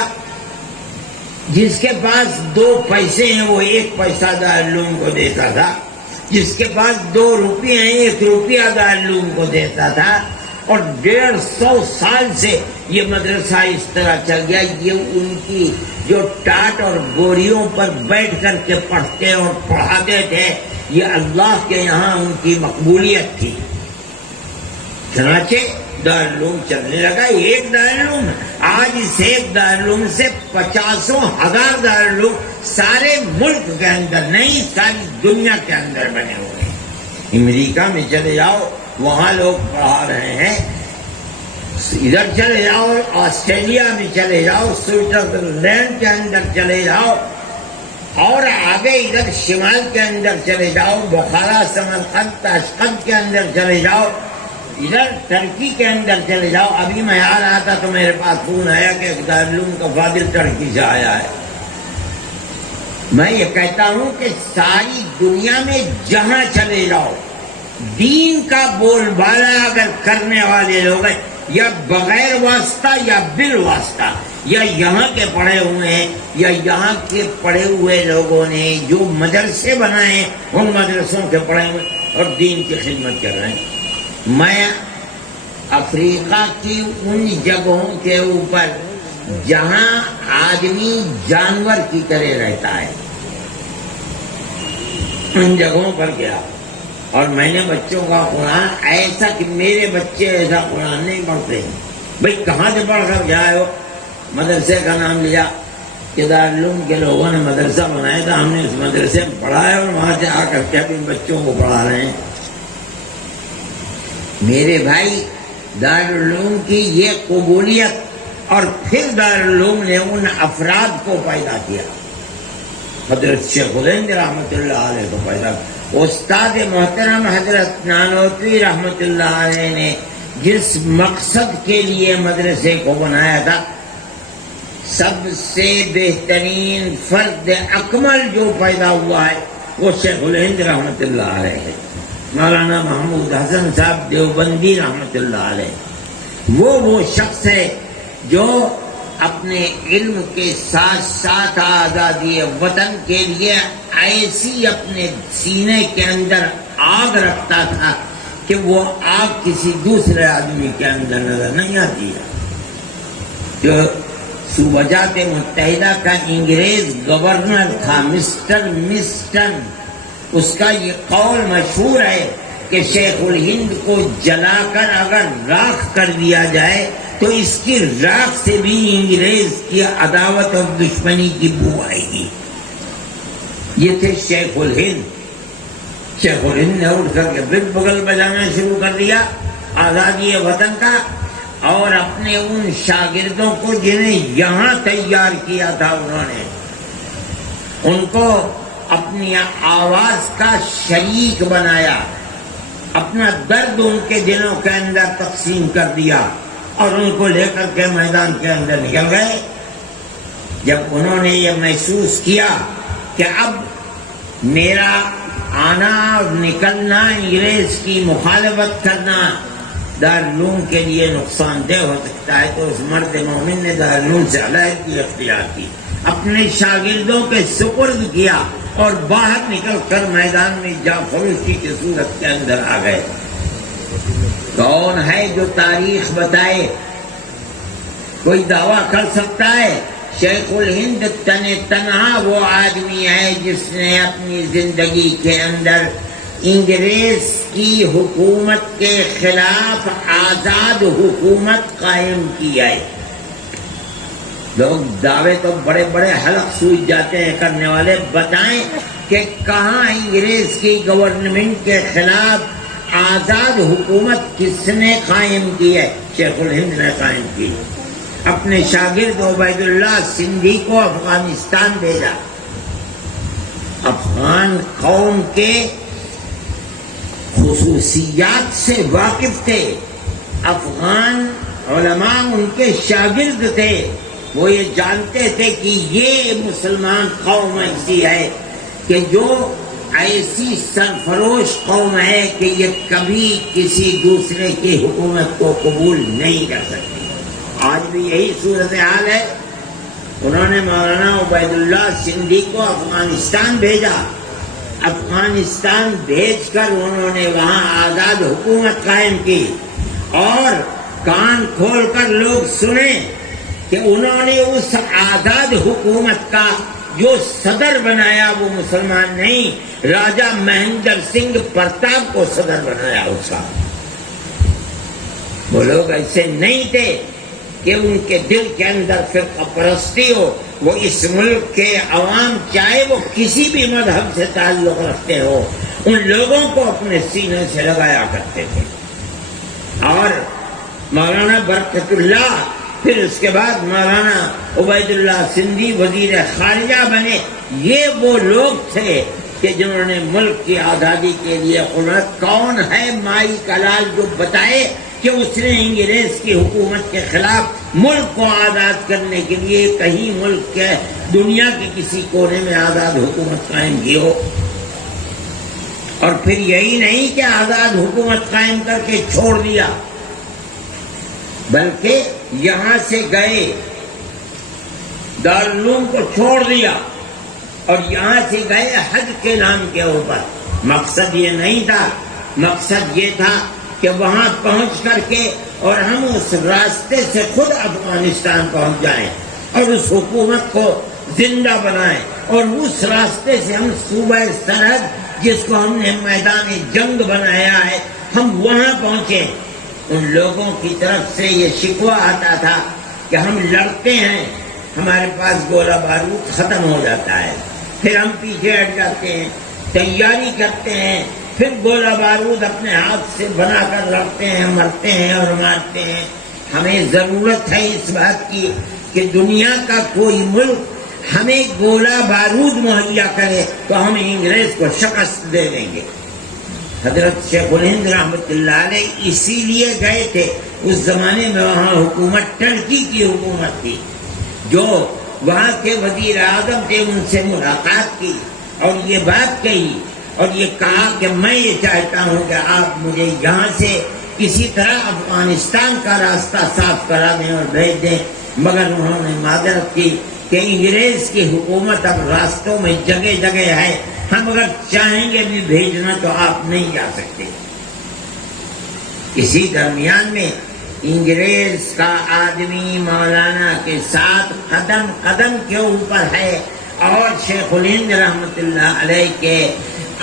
جس کے پاس 2 پیسے ہیں وہ 1 پیسہ دارالعلوم کو دیتا تھا، جس کے پاس 2 روپے ہیں 1 روپیہ دارالعلوم کو دیتا تھا، اور 150 سال سے یہ مدرسہ اس طرح چل گیا۔ یہ ان کی جو ٹاٹ اور گوریوں پر بیٹھ کر کے پڑھتے اور پڑھاتے تھے، یہ اللہ کے یہاں ان کی مقبولیت تھی۔ چنانچہ دارالعلوم چلنے لگا۔ ایک دارالعلوم، آج اس ایک دارالعلوم سے 50,000 دارالعلوم سارے ملک کے اندر نہیں، ساری دنیا کے اندر بنے ہوئے ہیں۔ امریکہ میں چلے جاؤ، وہاں لوگ پڑھا رہے ہیں، ادھر چلے جاؤ، آسٹریلیا میں چلے جاؤ، سوئٹزرلینڈ کے اندر چلے جاؤ، اور آگے ادھر شمال کے اندر چلے جاؤ، بخارا، سمرقند، تاشقند کے اندر چلے جاؤ، ادھر ترکی کے اندر چلے جاؤ۔ ابھی میں آ رہا تھا تو میرے پاس فون آیا کہ دارالعلوم کا فاضل ترکی سے آیا ہے۔ میں یہ کہتا ہوں کہ ساری دنیا میں جہاں چلے جاؤ، دین کا بول بالا اگر کرنے والے لوگ ہیں، یا بغیر واسطہ یا بال واسطہ، یا یہاں کے پڑھے ہوئے ہیں یا یہاں کے پڑھے ہوئے لوگوں نے جو مدرسے بنائے ہیں، ان مدرسوں کے پڑھے ہوئے اور دین کی خدمت کر رہے ہیں۔ میں افریقہ کی ان جگہوں کے اوپر جہاں آدمی جانور کی طرح رہتا ہے، ان جگہوں پر گیا، اور میں نے بچوں کا قرآن ایسا کہ میرے بچے ایسا قرآن نہیں پڑھتے ہیں۔ بھئی کہاں سے پڑھ کر گیا ہو؟ مدرسے کا نام لیا کہ دارالعلوم کے لوگوں نے مدرسہ بنایا تھا، ہم نے اس مدرسے میں پڑھا ہے، اور وہاں سے آ کر کے اپنے بچوں کو پڑھا رہے ہیں۔ میرے بھائی، دارالعلوم کی یہ قبولیت، اور پھر دارالعلوم نے ان افراد کو پیدا کیا، حضرت شیخ الہند رحمۃ اللہ علیہ کو پیدا کیا۔ استاد محترم حضرت نانوتوی رحمۃ اللہ علیہ نے جس مقصد کے لیے مدرسے کو بنایا تھا، سب سے بہترین فرد اکمل جو پیدا ہوا ہے وہ شیخ الہند رحمۃ اللہ علیہ ہے، مولانا محمود حسن صاحب دیوبندی رحمۃ اللہ علیہ۔ وہ شخص ہے جو اپنے علم کے ساتھ ساتھ آزادی وطن کے لیے ایسی اپنے سینے کے اندر آگ رکھتا تھا کہ وہ آگ کسی دوسرے آدمی کے اندر نظر نہیں آتی ہے۔ جو صوبجات متحدہ کا انگریز گورنر تھا مسٹر مسٹن، اس کا یہ قول مشہور ہے کہ شیخ الہند کو جلا کر اگر راکھ کر دیا جائے تو اس کی راکھ سے بھی انگریز کی عداوت اور دشمنی کی بو آئے گی۔ یہ تھے شیخ الہند۔ شیخ الہند نے اٹھ کر کے بل بغل بجانا شروع کر دیا، آزادی وطن کا، اور اپنے ان شاگردوں کو جنہیں یہاں تیار کیا تھا، انہوں نے ان کو اپنی آواز کا شریک بنایا، اپنا درد ان کے دلوں کے اندر تقسیم کر دیا اور ان کو لے کر کے میدان کے اندر نکل گئے۔ جب انہوں نے یہ محسوس کیا کہ اب میرا آنا اور نکلنا، انگریز کی مخالفت کرنا دارالعلوم کے لیے نقصان دہ ہو سکتا ہے، تو اس مرد مومن نے دارالعلوم سے علیحدگی اختیار کی، اپنے شاگردوں کے سپرد کیا اور باہر نکل کر میدان میں جا فروشی کی صورت کے اندر آ گئے۔ کون ہے جو تاریخ بتائے؟ کوئی دعویٰ کر سکتا ہے؟ شیخ الہند تنہا وہ آدمی ہے جس نے اپنی زندگی کے اندر انگریز کی حکومت کے خلاف آزاد حکومت قائم کی ہے۔ لوگ دعوے تو بڑے بڑے حلق سوچ جاتے ہیں کرنے والے، بتائیں کہ کہاں انگریز کی گورنمنٹ کے خلاف آزاد حکومت کس نے قائم کی ہے؟ شیخ الہند نے قائم کی۔ اپنے شاگرد عبید اللہ سندھی کو افغانستان بھیجا۔ افغان قوم کے خصوصیات سے واقف تھے، افغان علماء ان کے شاگرد تھے، وہ یہ جانتے تھے کہ یہ مسلمان قوم ایسی ہے کہ جو ایسی سرفروش قوم ہے کہ یہ کبھی کسی دوسرے کی حکومت کو قبول نہیں کر سکتی۔ آج بھی یہی صورتحال ہے۔ انہوں نے مولانا عبید اللہ سندھی کو افغانستان بھیجا، افغانستان بھیج کر انہوں نے وہاں آزاد حکومت قائم کی، اور کان کھول کر لوگ سنیں کہ انہوں نے اس آزاد حکومت کا جو صدر بنایا وہ مسلمان نہیں، راجہ مہندر سنگھ پرتاپ کو صدر بنایا اس کا۔ وہ لوگ ایسے نہیں تھے کہ ان کے دل کے اندر فرقہ پرستی ہو، وہ اس ملک کے عوام چاہے وہ کسی بھی مذہب سے تعلق رکھتے ہو، ان لوگوں کو اپنے سینے سے لگایا کرتے تھے۔ اور مولانا برکت اللہ، پھر اس کے بعد مولانا عبید اللہ سندھی وزیر خارجہ بنے، یہ وہ لوگ تھے کہ جنہوں نے ملک کی آزادی کے لیے قربت۔ کون ہے مائی کلال جو بتائے کہ اس نے انگریز کی حکومت کے خلاف ملک کو آزاد کرنے کے لیے کہیں ملک کے دنیا کے کسی کونے میں آزاد حکومت قائم کی ہو؟ اور پھر یہی نہیں کہ آزاد حکومت قائم کر کے چھوڑ دیا، بلکہ یہاں سے گئے، دارالعلوم کو چھوڑ دیا اور یہاں سے گئے حج کے نام کے اوپر۔ مقصد یہ نہیں تھا، مقصد یہ تھا کہ وہاں پہنچ کر کے اور ہم اس راستے سے خود افغانستان پہنچ جائیں اور اس حکومت کو زندہ بنائیں، اور اس راستے سے ہم صوبہ سرحد جس کو ہم نے میدان جنگ بنایا ہے ہم وہاں پہنچیں۔ ان لوگوں کی طرف سے یہ شکوہ آتا تھا کہ ہم لڑتے ہیں، ہمارے پاس گولہ بارود ختم ہو جاتا ہے، پھر ہم پیچھے ہٹ جاتے ہیں، تیاری کرتے ہیں، پھر گولہ بارود اپنے ہاتھ سے بنا کر رکھتے ہیں، مرتے ہیں اور مارتے ہیں۔ ہمیں ضرورت ہے اس بات کی کہ دنیا کا کوئی ملک ہمیں گولہ بارود مہیا کرے تو ہم انگریز کو شکست دے دیں گے۔ حضرت شیخ الہند رحمۃ اللہ علیہ اسی لیے گئے تھے۔ اس زمانے میں وہاں حکومت ٹرکی کی حکومت تھی، جو وہاں کے وزیر اعظم تھے، ان سے ملاقات کی اور یہ بات کہی اور یہ کہا کہ میں یہ چاہتا ہوں کہ آپ مجھے یہاں سے کسی طرح افغانستان کا راستہ صاف کرا دیں اور بھیج دیں، مگر انہوں نے معذرت کی کہ انگریز کی حکومت اب راستوں میں جگہ جگہ ہے، ہم اگر چاہیں گے بھی بھیجنا تو آپ نہیں جا سکتے۔ اسی درمیان میں انگریز کا آدمی مولانا کے ساتھ قدم قدم کے اوپر ہے، اور شیخ الہند رحمۃ اللہ علیہ کے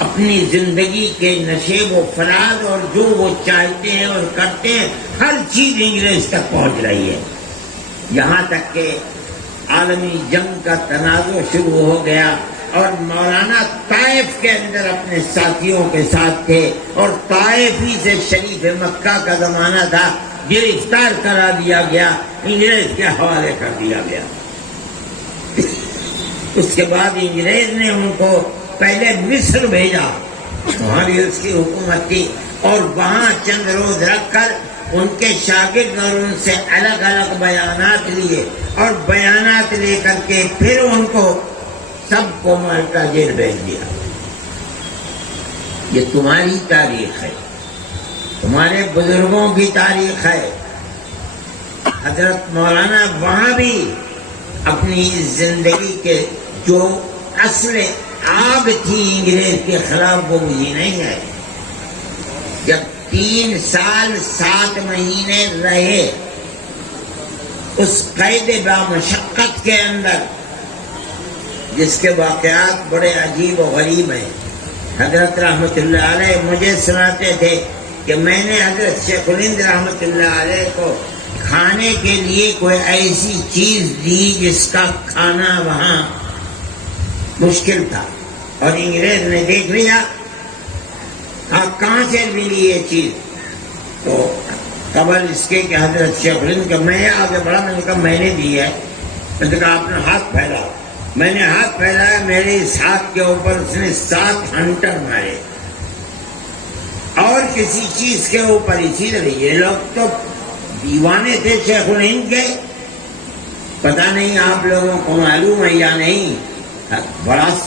اپنی زندگی کے نشیب و فراز اور جو وہ چاہتے ہیں اور کرتے ہیں ہر چیز انگریز تک پہنچ رہی ہے، یہاں تک کہ عالمی جنگ کا تنازع شروع ہو گیا اور مولانا طائف کے اندر اپنے ساتھیوں کے ساتھ تھے، اور طائف ہی سے شریف مکہ کا زمانہ تھا، گرفتار کرا دیا گیا، انگریز کے حوالے کر دیا گیا۔ اس کے بعد انگریز نے ان کو پہلے مصر بھیجا، وہاں بھی اس کی حکومت تھی، اور وہاں چند روز رکھ کر ان کے شاگرد اور ان سے الگ الگ بیانات لیے، اور بیانات لے کر کے پھر ان کو سب کو مالٹا جیل بھیج دیا۔ یہ تمہاری تاریخ ہے، تمہارے بزرگوں کی تاریخ ہے۔ حضرت مولانا وہاں بھی اپنی زندگی کے جو اصل آگ تھی انگریز کے خلاف وہ بجھی نہیں ہے۔ جب 3 سال 7 مہینے رہے اس قید بامشقت کے اندر، جس کے واقعات بڑے عجیب و غریب ہیں۔ حضرت رحمت اللہ علیہ مجھے سناتے تھے کہ میں نے حضرت شیخ الہند رحمت اللہ علیہ کو کھانے کے لیے کوئی ایسی چیز دی جس کا کھانا وہاں مشکل تھا، اور انگریز نے دیکھ لیا آپ کہاں سے ملی یہ چیز، تو قبل اس کے کہ حضرت شیخ الہند کا میں آگے بڑھا، میں نے کہا میں نے دی ہے۔ میں نے کہا آپ نے ہاتھ پھیلاؤ، میں نے ہاتھ پھیلایا، میرے اس ہاتھ کے اوپر اس نے 7 ہنٹر مارے، اور کسی چیز کے اوپر اسی طرح۔ یہ لوگ تو دیوانے تھے شیخ الہند کے، پتہ نہیں آپ لوگوں کو معلوم ہے یا نہیں،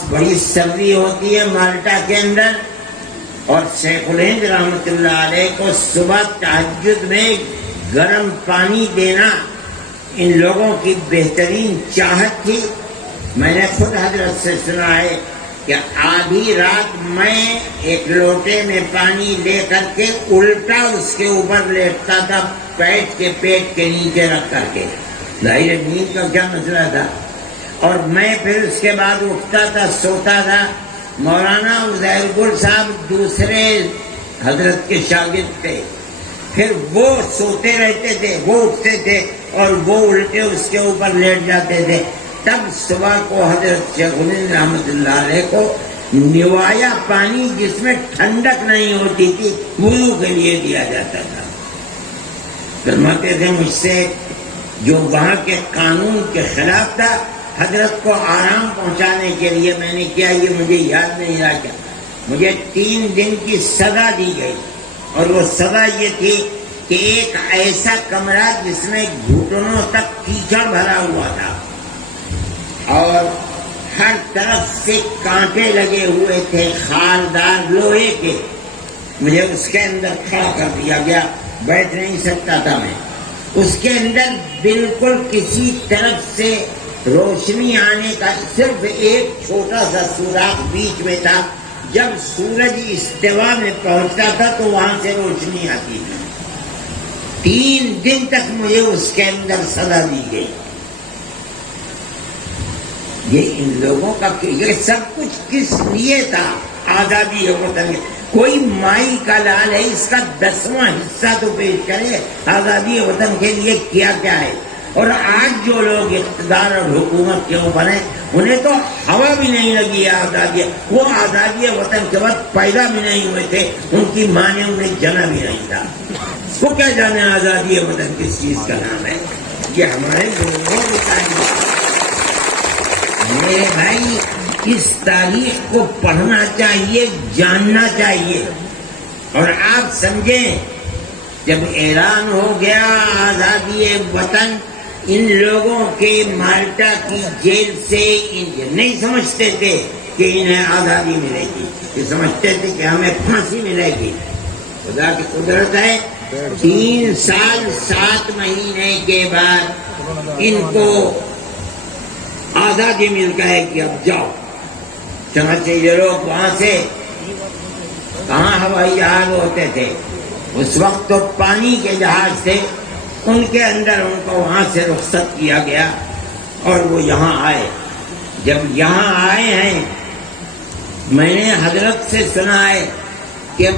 بڑی سردی ہوتی ہے مالٹا کے اندر، اور شیخ الہند رحمت اللہ علیہ کو صبح تہجد میں گرم پانی دینا ان لوگوں کی بہترین چاہت تھی۔ میں نے خود حضرت سے سنا ہے کہ آدھی رات میں ایک لوٹے میں پانی لے کر کے الٹا اس کے اوپر لیٹتا تھا، پیٹ کے نیچے رکھ کر کے، ظاہر نیند کا کیا مسئلہ تھا، اور میں پھر اس کے بعد اٹھتا تھا، سوتا تھا۔ مولانا عزیر گل صاحب دوسرے حضرت کے شاگرد تھے، پھر وہ سوتے رہتے تھے، وہ اٹھتے تھے اور وہ الٹے اس کے اوپر لیٹ جاتے تھے۔ تب صبح کو حضرت شیخ الہند رحمت اللہ علیہ کو نوایا پانی جس میں ٹھنڈک نہیں ہوتی تھی وضو کے لیے دیا جاتا تھا۔ فرماتے تھے مجھ سے جو وہاں کے قانون کے خلاف تھا، حضرت کو آرام پہنچانے کے لیے میں نے کیا، یہ مجھے یاد نہیں رہا کیا، مجھے 3 دن کی سزا دی گئی، اور وہ سزا یہ تھی کہ ایک ایسا کمرہ جس میں گھٹنوں تک کیچڑ بھرا ہوا تھا، اور ہر طرف سے کانٹے لگے ہوئے تھے خاردار لوہے کے، مجھے اس کے اندر کھڑا کر دیا گیا، بیٹھ نہیں سکتا تھا میں اس کے اندر، بالکل کسی طرف سے روشنی آنے کا صرف ایک چھوٹا سا سوراخ بیچ میں تھا، جب سورج استوا میں پہنچتا تھا تو وہاں سے روشنی آتی تھی۔ 3 دن تک مجھے اس کے اندر سزا دی گئی۔ یہ ان لوگوں کا یہ سب کچھ کس لیے تھا؟ آزادی وطن، کوئی مائی کا لال ہے، اس کا 10واں حصہ تو پیش کرے آزادی وطن کے لیے کیا کیا ہے۔ اور آج جو لوگ اقتدار اور حکومت کے اوپر ہیں انہیں تو ہوا بھی نہیں لگی ہے آزادی، وہ آزادی وطن کے وقت پیدا بھی نہیں ہوئے تھے، ان کی ماں نے انہیں جنا بھی نہیں تھا، وہ کیا جانے آزادی وطن کس چیز کا نام ہے۔ یہ ہمارے بزرگوں کی تاریخ۔ میرے بھائی اس تاریخ کو پڑھنا چاہیے، جاننا چاہیے، اور آپ سمجھیں جب اعلان ہو گیا آزادی وطن، ان لوگوں کے مالٹا کی جیل سے نہیں سمجھتے تھے کہ انہیں آزادی ملے گی، یہ سمجھتے تھے کہ ہمیں پھانسی ملے گی۔ خدا کی قدرت ہے 3 سال 7 مہینے کے بعد ان کو آزادی مل گئے کہ اب جاؤ۔ چنانچہ یہ لوگ وہاں سے کہاں ہوائی جہاز ہوتے تھے، اس وقت تو پانی کے جہاز تھے، ان کے اندر ان کو وہاں سے رخصت کیا گیا اور وہ یہاں آئے۔ جب یہاں آئے ہیں میں نے حضرت سے سنا ہے کہ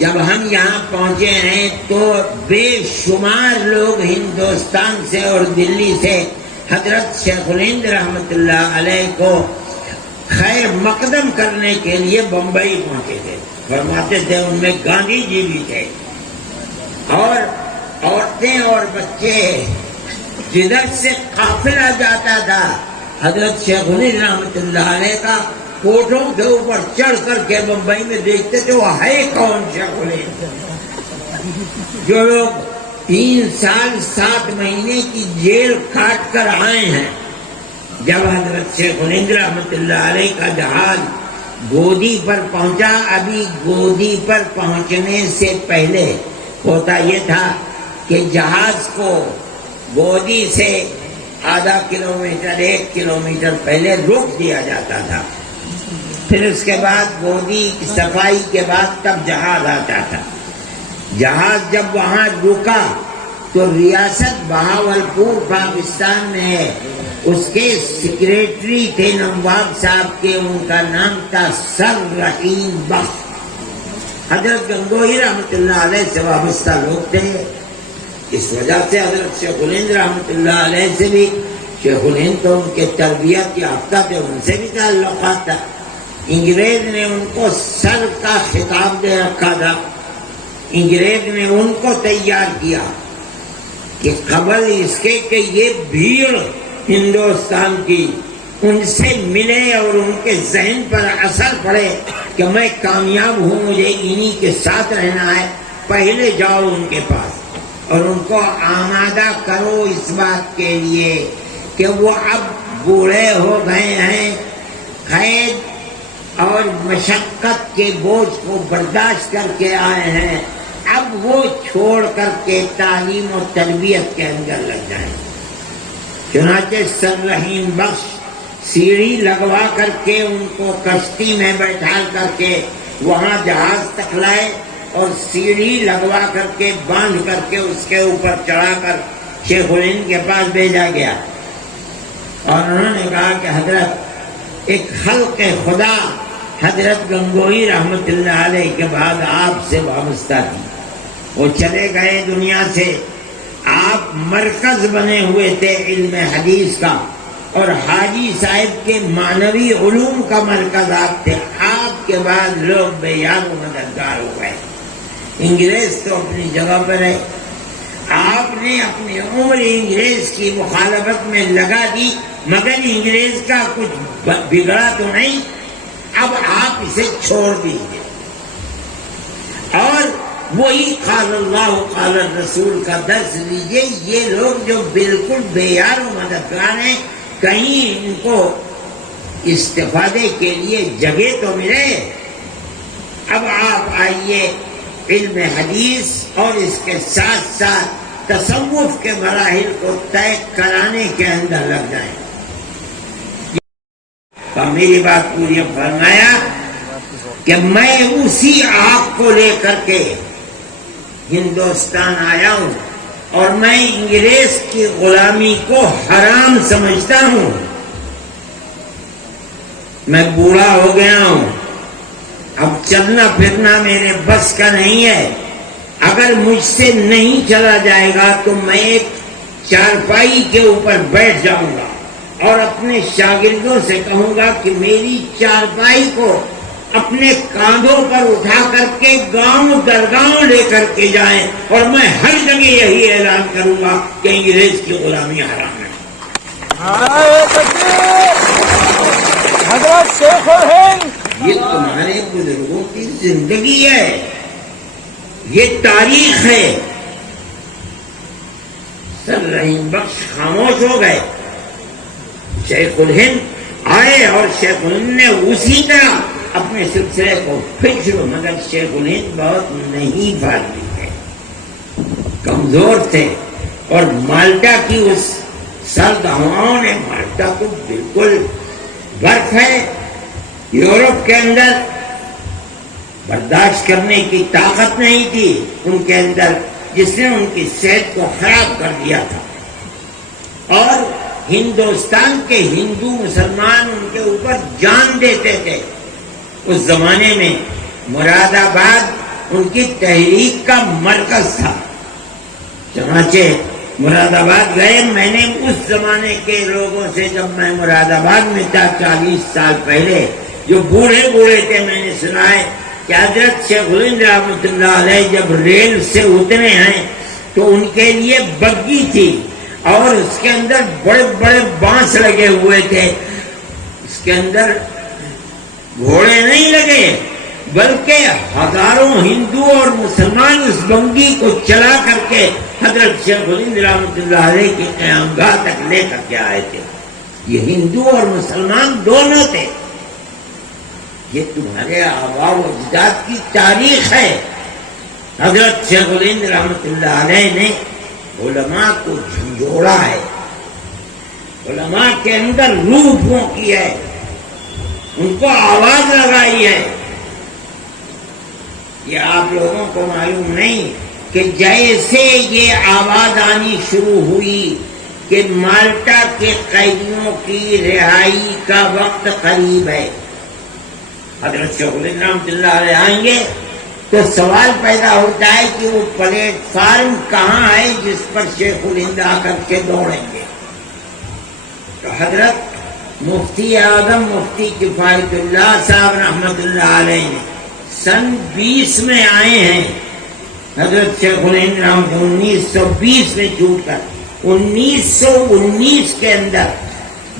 جب ہم یہاں پہنچے ہیں تو بے شمار لوگ ہندوستان سے اور دلی سے حضرت شیخ الہند رحمت اللہ علیہ کو خیر مقدم کرنے کے لیے بمبئی پہنچے تھے. فرماتے تھے ان میں گاندھی جی بھی تھے اور عورتیں اور بچے. جدھر سے قافلہ جاتا تھا حضرت شیخ الہند رحمۃ اللہ علیہ کا کوٹوں کے اوپر چڑھ کر کے بمبئی میں دیکھتے تھے وہ ہے کون شیخ الہند. جو لوگ 3 سال 7 مہینے کی جیل کاٹ کر آئے ہیں. جب حضرت شیخ الہند رحمۃ اللہ علیہ کا جہاز گودی پر پہنچا، ابھی گودی پر پہنچنے سے پہلے ہوتا یہ تھا کہ جہاز کو گودی سے آدھا کلومیٹر 1 کلومیٹر پہلے روک دیا جاتا تھا. پھر اس کے بعد گودی کی صفائی کے بعد تب جہاز آتا تھا. جہاز جب وہاں رکا تو ریاست بہاولپور پاکستان میں ہے. اس کے سیکریٹری تھے نواب صاحب کے، ان کا نام تھا سر رحیم بخش. حضرت گنگوہی رحمۃ اللہ علیہ سے وابستہ لوگ تھے. اس وجہ سے حضرت شیخ الہند رحمۃ اللہ علیہ سے بھی، شیخ الہند تو ان کے تربیت یافتہ تھے، ان سے بھی تعلقات تھا. انگریز نے ان کو سر کا خطاب دے رکھا تھا. انگریز نے ان کو تیار کیا کہ قبل اس کے کہ یہ بھیڑ ہندوستان کی ان سے ملے اور ان کے ذہن پر اثر پڑے کہ میں کامیاب ہوں، مجھے انہی کے ساتھ رہنا ہے، پہلے جاؤ ان کے پاس اور ان کو آمادہ کرو اس بات کے لیے کہ وہ اب بوڑھے ہو گئے ہیں، قید اور مشقت کے بوجھ کو برداشت کر کے آئے ہیں، اب وہ چھوڑ کر کے تعلیم و تربیت کے اندر لگ جائیں. چنانچہ سر رحیم بخش سیڑھی لگوا کر کے ان کو کشتی میں بیٹھا کر کے وہاں جہاز تک لائے اور سیڑھی لگوا کر کے باندھ کر کے اس کے اوپر چڑھا کر شیخ الہند کے پاس بھیجا گیا. اور انہوں نے کہا کہ حضرت ایک خلق خدا حضرت گنگوہی رحمۃ اللہ علیہ کے بعد آپ سے وابستہ تھی، وہ چلے گئے دنیا سے. آپ مرکز بنے ہوئے تھے علم حدیث کا اور حاجی صاحب کے معنوی علوم کا مرکز آپ تھے. آپ کے بعد لوگ بے یار و مددگار ہو گئے. انگریز تو اپنی جگہ پر ہے، آپ نے اپنی عمر انگریز کی مخالفت میں لگا دی مگر انگریز کا کچھ بگڑا تو نہیں. اب آپ اسے چھوڑ دیجیے اور وہی قال اللہ قال الرسول کا درس لیجیے. یہ لوگ جو بالکل بے یار و مددگار ہیں، کہیں ان کو استفادے کے لیے جگہ تو ملے. اب آپ آئیے علم حدیث اور اس کے ساتھ ساتھ تصوف کے مراحل کو طے کرانے کے اندر لگ جائیں. تو میری بات پوری فرمایا کہ میں اسی آگ کو لے کر کے ہندوستان آیا ہوں اور میں انگریز کی غلامی کو حرام سمجھتا ہوں. میں بوڑھا ہو گیا ہوں، اب چلنا پھرنا میرے بس کا نہیں ہے. اگر مجھ سے نہیں چلا جائے گا تو میں ایک چارپائی کے اوپر بیٹھ جاؤں گا اور اپنے شاگردوں سے کہوں گا کہ میری چارپائی کو اپنے کاندھوں پر اٹھا کر کے گاؤں در گاؤں لے کر کے جائیں اور میں ہر جگہ یہی اعلان کروں گا کہ انگریز کی غلامی حرام ہے. حضرت شیخ الہند، یہ تمہارے بزرگوں کی زندگی ہے، یہ تاریخ ہے. سر رحیم بخش خاموش ہو گئے. شیخ الہند آئے اور شیخ الہند نے اسی طرح اپنے سلسلے کو پھر شروع. مگر شیخ الہند بہت نہیں فارغ تھے، کمزور تھے اور مالٹا کی اس سرد ہواؤں نے، مالٹا تو بالکل برف ہے یورپ کے اندر، برداشت کرنے کی طاقت نہیں تھی ان کے اندر، جس نے ان کی صحت کو خراب کر دیا تھا. اور ہندوستان کے ہندو مسلمان ان کے اوپر جان دیتے تھے. اس زمانے میں مراد آباد ان کی تحریک کا مرکز تھا. چنانچہ مراد آباد گئے. میں نے اس زمانے کے لوگوں سے، جب میں مراد آباد میں تھا 40 سال پہلے، جو بوڑھے تھے، میں نے سنا ہے کہ حضرت شیخ الہند رحمۃ اللہ علیہ جب ریل سے اترے ہیں تو ان کے لیے بگی تھی اور اس کے اندر بڑے بڑے بانس لگے ہوئے تھے. اس کے اندر گھوڑے نہیں لگے، بلکہ ہزاروں ہندو اور مسلمان اس بنگی کو چلا کر کے حضرت شیخ الہند رحمۃ اللہ علیہ کی قیامگاہ تک لے کر کے آئے تھے. یہ ہندو اور مسلمان دونوں تھے. یہ تمہارے آباء و اجداد کی تاریخ ہے. حضرت شیخ الہند رحمۃ اللہ علیہ نے علماء کو جھنجھوڑا ہے، علماء کے اندر روح پھونکی ہے، ان کو آواز لگائی ہے. یہ آپ لوگوں کو معلوم نہیں کہ جیسے یہ آواز آنی شروع ہوئی کہ مالٹا کے قیدیوں کی رہائی کا وقت قریب ہے، حضرت شیخ الہند رحمۃ اللہ علیہ آئیں گے تو سوال پیدا ہوتا ہے کہ وہ پلیٹ فارم کہاں ہے جس پر شیخ الہند آ کر کے دوڑیں گے. تو حضرت مفتی اعظم مفتی کفایت اللہ صاحب رحمۃ اللہ علیہ نے سن 20 میں آئے ہیں. حضرت شیخ الہند رحمۃ 1920 میں چھوٹ کر 1919 کے اندر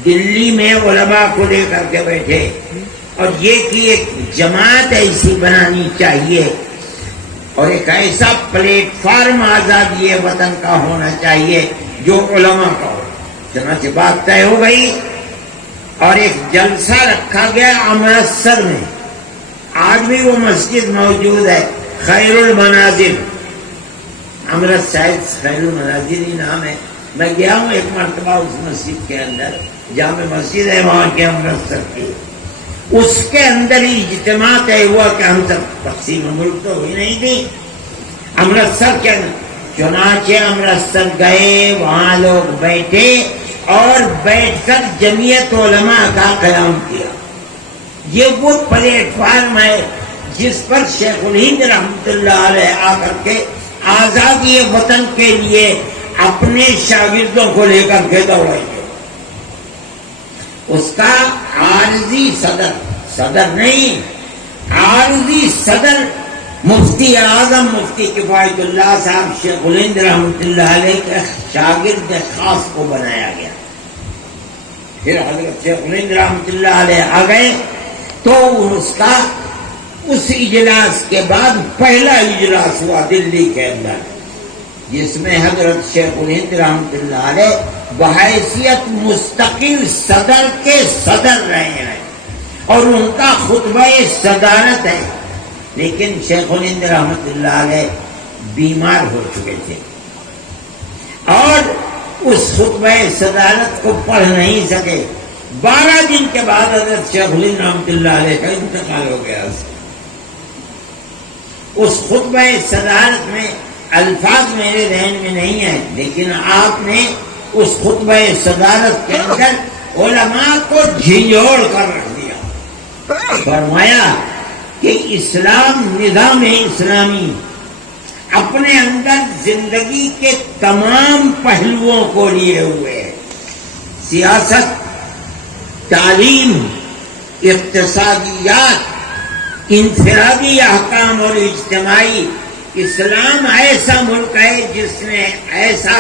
دلی میں علماء کو لے کر کے بیٹھے اور یہ کہ ایک جماعت ایسی بنانی چاہیے اور ایک ایسا پلیٹ فارم آزادی وطن کا ہونا چاہیے جو علماء کا ہو. چنانچہ بات طے ہو گئی اور ایک جلسہ رکھا گیا امرتسر میں. آج بھی وہ مسجد موجود ہے، خیر المنازل. امرتسر خیر المنازل ہی نام ہے. میں گیا ہوں ایک مرتبہ اس مسجد کے اندر، جامع مسجد ہے وہاں کے امرتسر کی. اس کے اندر ہی اجتماع طے ہوا کہ ہم سب تقسیم ملک تو ہوئی نہیں تھی امرتسر کے اندر. چنانچہ امرتسر گئے، وہاں لوگ بیٹھے اور بیٹھ کر جمعیت علماء کا قیام کیا. یہ وہ پلیٹ فارم ہے جس پر شیخ الہند رحمۃ اللہ علیہ آ کر کے آزادی وطن کے لیے اپنے شاگردوں کو لے کر کے دوڑے گے. اس کا عارضی صدر نہیں، عارضی صدر مفتی اعظم مفتی کفایت اللہ صاحب شیخ الہند رحمۃ اللہ علیہ کے شاگرد خاص کو بنایا گیا. پھر حضرت شیخ الہند رحمۃ اللہ علیہ آ گئے تو اس اجلاس کے بعد پہلا اجلاس ہوا دلی کے اندر، جس میں حضرت شیخ الہند رحمۃ اللہ علیہ بحیثیت مستقل صدر کے صدر رہے ہیں اور ان کا خطبہ صدارت ہے. لیکن شیخ الہند رحمۃ اللہ علیہ بیمار ہو چکے تھے اور اس خطبہ صدارت کو پڑھ نہیں سکے. 12 دن کے بعد حضرت شیخ الہند رحمۃ اللہ علیہ کا انتقال ہو گیا. اس خطبہ صدارت میں الفاظ میرے ذہن میں نہیں ہیں، لیکن آپ نے اس خطبہ صدارت کے اندر علماء کو جھنجھوڑ کر رکھ دیا. فرمایا کہ اسلام نظام اسلامی اپنے اندر زندگی کے تمام پہلوؤں کو لیے ہوئے ہے. سیاست، تعلیم، اقتصادیات، انفرادی احکام اور اجتماعی. اسلام ایسا ملک ہے جس نے ایسا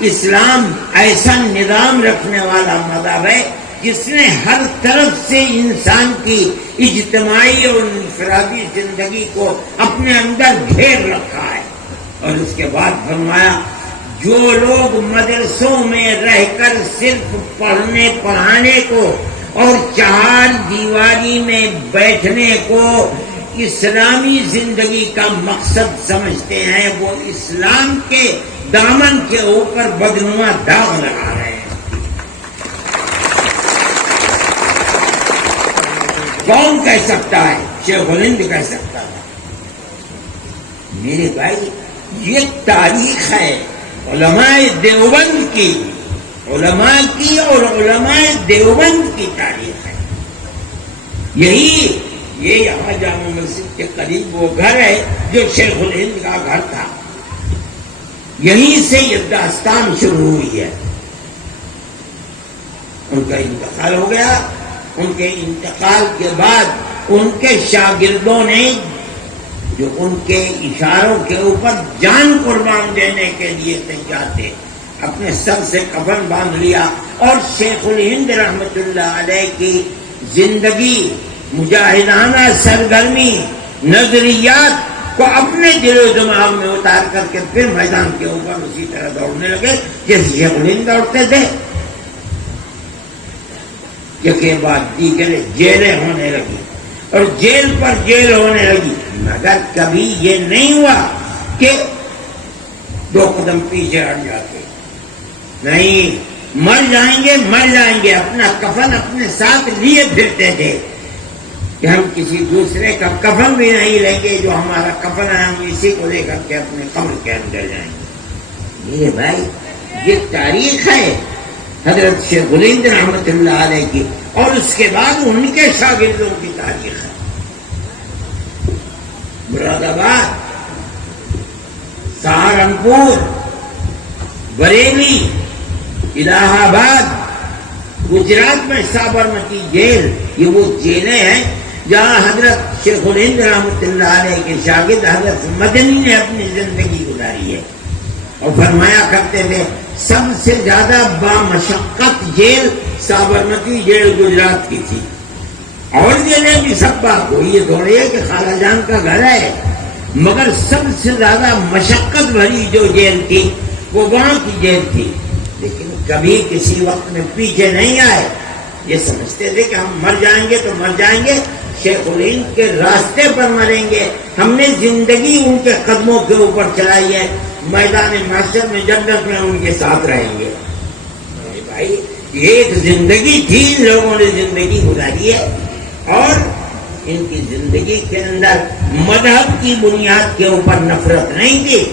اسلام ایسا نظام رکھنے والا مذہب ہے جس نے ہر طرف سے انسان کی اجتماعی اور انفرادی زندگی کو اپنے اندر گھیر رکھا ہے. اور اس کے بعد فرمایا جو لوگ مدرسوں میں رہ کر صرف پڑھنے پڑھانے کو اور چار دیواری میں بیٹھنے کو اسلامی زندگی کا مقصد سمجھتے ہیں، وہ اسلام کے دامن کے اوپر بدنما داغ لگا رہے ہیں. کون کہہ سکتا ہے؟ شیخ الہند کہہ سکتا ہے. میرے بھائی یہ تاریخ ہے علماء دیوبند کی، علماء کی اور علماء دیوبند کی تاریخ ہے. یہ یہاں جامع مسجد کے قریب وہ گھر ہے جو شیخ الہند کا گھر تھا. یہیں سے یہ داستان شروع ہوئی ہے۔ ان کا انتقال ہو گیا، ان کے انتقال کے بعد ان کے شاگردوں نے جو ان کے اشاروں کے اوپر جان قربان دینے کے لیے تیار تھے، اپنے سر سے کفن باندھ لیا اور شیخ الہند رحمت اللہ علیہ کی زندگی، مجاہدانہ سرگرمی، نظریات کو اپنے دل و دماغ میں اتار کر کے پھر میدان کے اوپر اسی طرح دوڑنے لگے جیسے شیخ الہند دوڑتے تھے۔ کے بعد دیگر جیلیں ہونے لگی اور جیل پر جیل ہونے لگی، مگر کبھی یہ نہیں ہوا کہ 2 قدم پیچھے ہٹ جاتے، نہیں، مر جائیں گے، اپنا کفن اپنے ساتھ لیے پھرتے تھے کہ ہم کسی دوسرے کا کفن بھی نہیں لیں گے، جو ہمارا کفن ہے ہم اسی کو لے کر کے اپنے قبر کے اندر جائیں گے۔ یہ بھائی یہ تاریخ ہے حضرت شیخ الہند رحمت اللہ علیہ کی، اور اس کے بعد ان کے شاگردوں کی تاریخ ہے۔ مراد آباد، سہارنپور، بریلی، الہ آباد، گجرات میں سابرمتی جیل، یہ وہ جیلیں ہیں جہاں حضرت شیخ الہند رحمت اللہ علیہ کے شاگرد حضرت مدنی نے اپنی زندگی گزاری ہے، اور فرمایا کرتے تھے سب سے زیادہ بامشقت جیل سابرمتی جیل گجرات کی تھی، اور جیلیں بھی سب بات ہوئی ہے تھوڑی ہے کہ خالہ جان کا گھر ہے، مگر سب سے زیادہ مشقت بھری جو جیل تھی وہ وہاں کی جیل تھی۔ لیکن کبھی کسی وقت میں پیچھے نہیں آئے، یہ سمجھتے تھے کہ ہم مر جائیں گے تو مر جائیں گے، شیخ الہند کے راستے پر مریں گے، ہم نے زندگی ان کے قدموں کے اوپر چلائی ہے، میدان محشر میں جنت میں ان کے ساتھ رہیں گے۔ بھائی ایک زندگی تھی، ان لوگوں نے زندگی گزاری ہے، اور ان کی زندگی کے اندر مذہب کی بنیاد کے اوپر نفرت نہیں تھی۔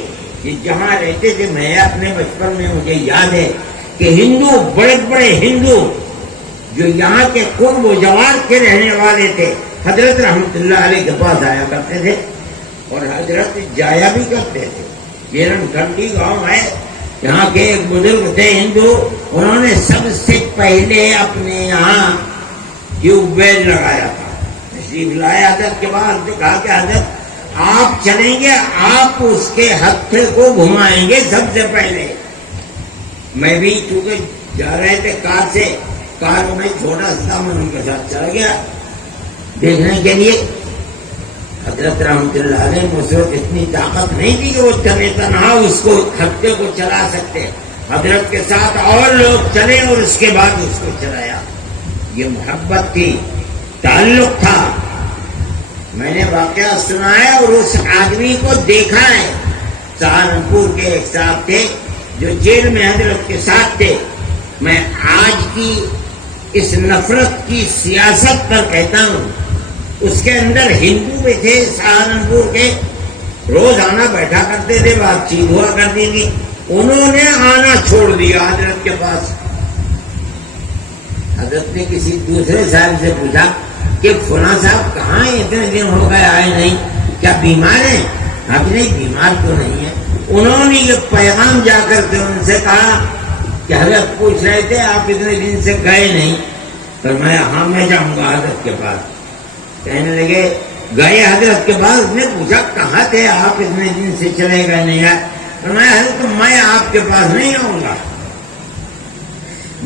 کہ جہاں رہتے تھے، میں اپنے بچپن میں مجھے یاد ہے کہ ہندو، بڑے بڑے ہندو جو یہاں کے قرب و جوار کے رہنے والے تھے، حضرت رحمت اللہ علیہ کے پاس آیا کرتے تھے، اور حضرت جایا بھی کرتے تھے۔ جیرن کنڈی گاؤں ہے، یہاں کے ایک بزرگ تھے ہندو، انہوں نے سب سے پہلے اپنے یہاں ٹیوب ویل لگایا تھا، تشریف لائے حضرت کے بعد نے کہا کہ حضرت آپ چلیں گے، آپ اس کے ہتھے کو گھمائیں گے سب سے پہلے۔ میں بھی چونکہ جا رہے تھے کار سے، کار میں چھوٹا سا میں ان کے ساتھ چلا گیا دیکھنے کے لیے۔ حضرت رحمت اللہ علیہ مجھ سے اتنی طاقت نہیں تھی کہ وہ چلے تنہا اس کو ہتھے کو چلا سکتے، حضرت کے ساتھ اور لوگ چلے اور اس کے بعد اس کو چلایا۔ یہ محبت تھی، تعلق تھا۔ میں نے واقعہ سنا ہے اور اس آدمی کو دیکھا ہے۔ سہارنپور کے ایک صاحب تھے جو جیل میں حضرت کے ساتھ تھے۔ میں آج کی اس نفرت کی سیاست پر کہتا ہوں، اس کے اندر ہندو بھی تھے سہارنپور کے، روز آنا بیٹھا کرتے تھے، بات چیت ہوا کرتی تھی، انہوں نے آنا چھوڑ دیا حضرت کے پاس۔ حضرت نے کسی دوسرے صاحب سے پوچھا کہ فلاں صاحب کہاں ہیں، اتنے دن ہو گئے آئے نہیں، کیا بیمار ہیں؟ آپ نہیں، بیمار تو نہیں ہے۔ انہوں نے یہ پیغام جا کر کے ان سے کہا کہ حضرت پوچھ رہے تھے آپ اتنے دن سے گئے نہیں، فرمایا ہاں میں جاؤں گا حضرت کے پاس۔ کہنے لگے گئے حضرت کے پاس، اس نے پوچھا کہاں تھے آپ اتنے دن سے چلے گئے نہیں آئے؟ فرمایا حضرت میں آپ کے پاس نہیں آؤں گا،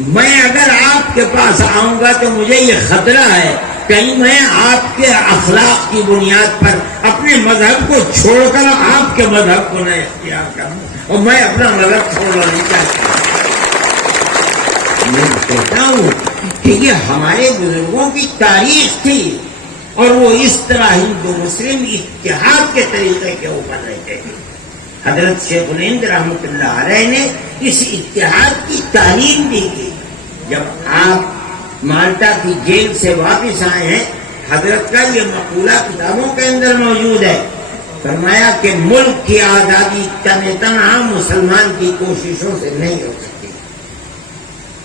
میں اگر آپ کے پاس آؤں گا تو مجھے یہ خطرہ ہے کہیں میں آپ کے اخلاق کی بنیاد پر اپنے مذہب کو چھوڑ کر آپ کے مذہب کو نہ اختیار کروں، اور میں اپنا مذہب چھوڑنا نہیں چاہتا۔ میں کہتا ہوں کہ یہ ہمارے بزرگوں کی تاریخ تھی، اور وہ اس طرح ہندو مسلم اتحاد کے طریقے کے اوپر رہتے تھے۔ حضرت شیخ الہند رحمت اللہ علیہ نے اس اتحاد کی تعلیم دی تھی۔ جب آپ مالٹا کی جیل سے واپس آئے ہیں، حضرت کا یہ مقولہ کتابوں کے اندر موجود ہے، فرمایا کہ ملک کی آزادی تنہا مسلمان کی کوششوں سے نہیں ہو سکتی۔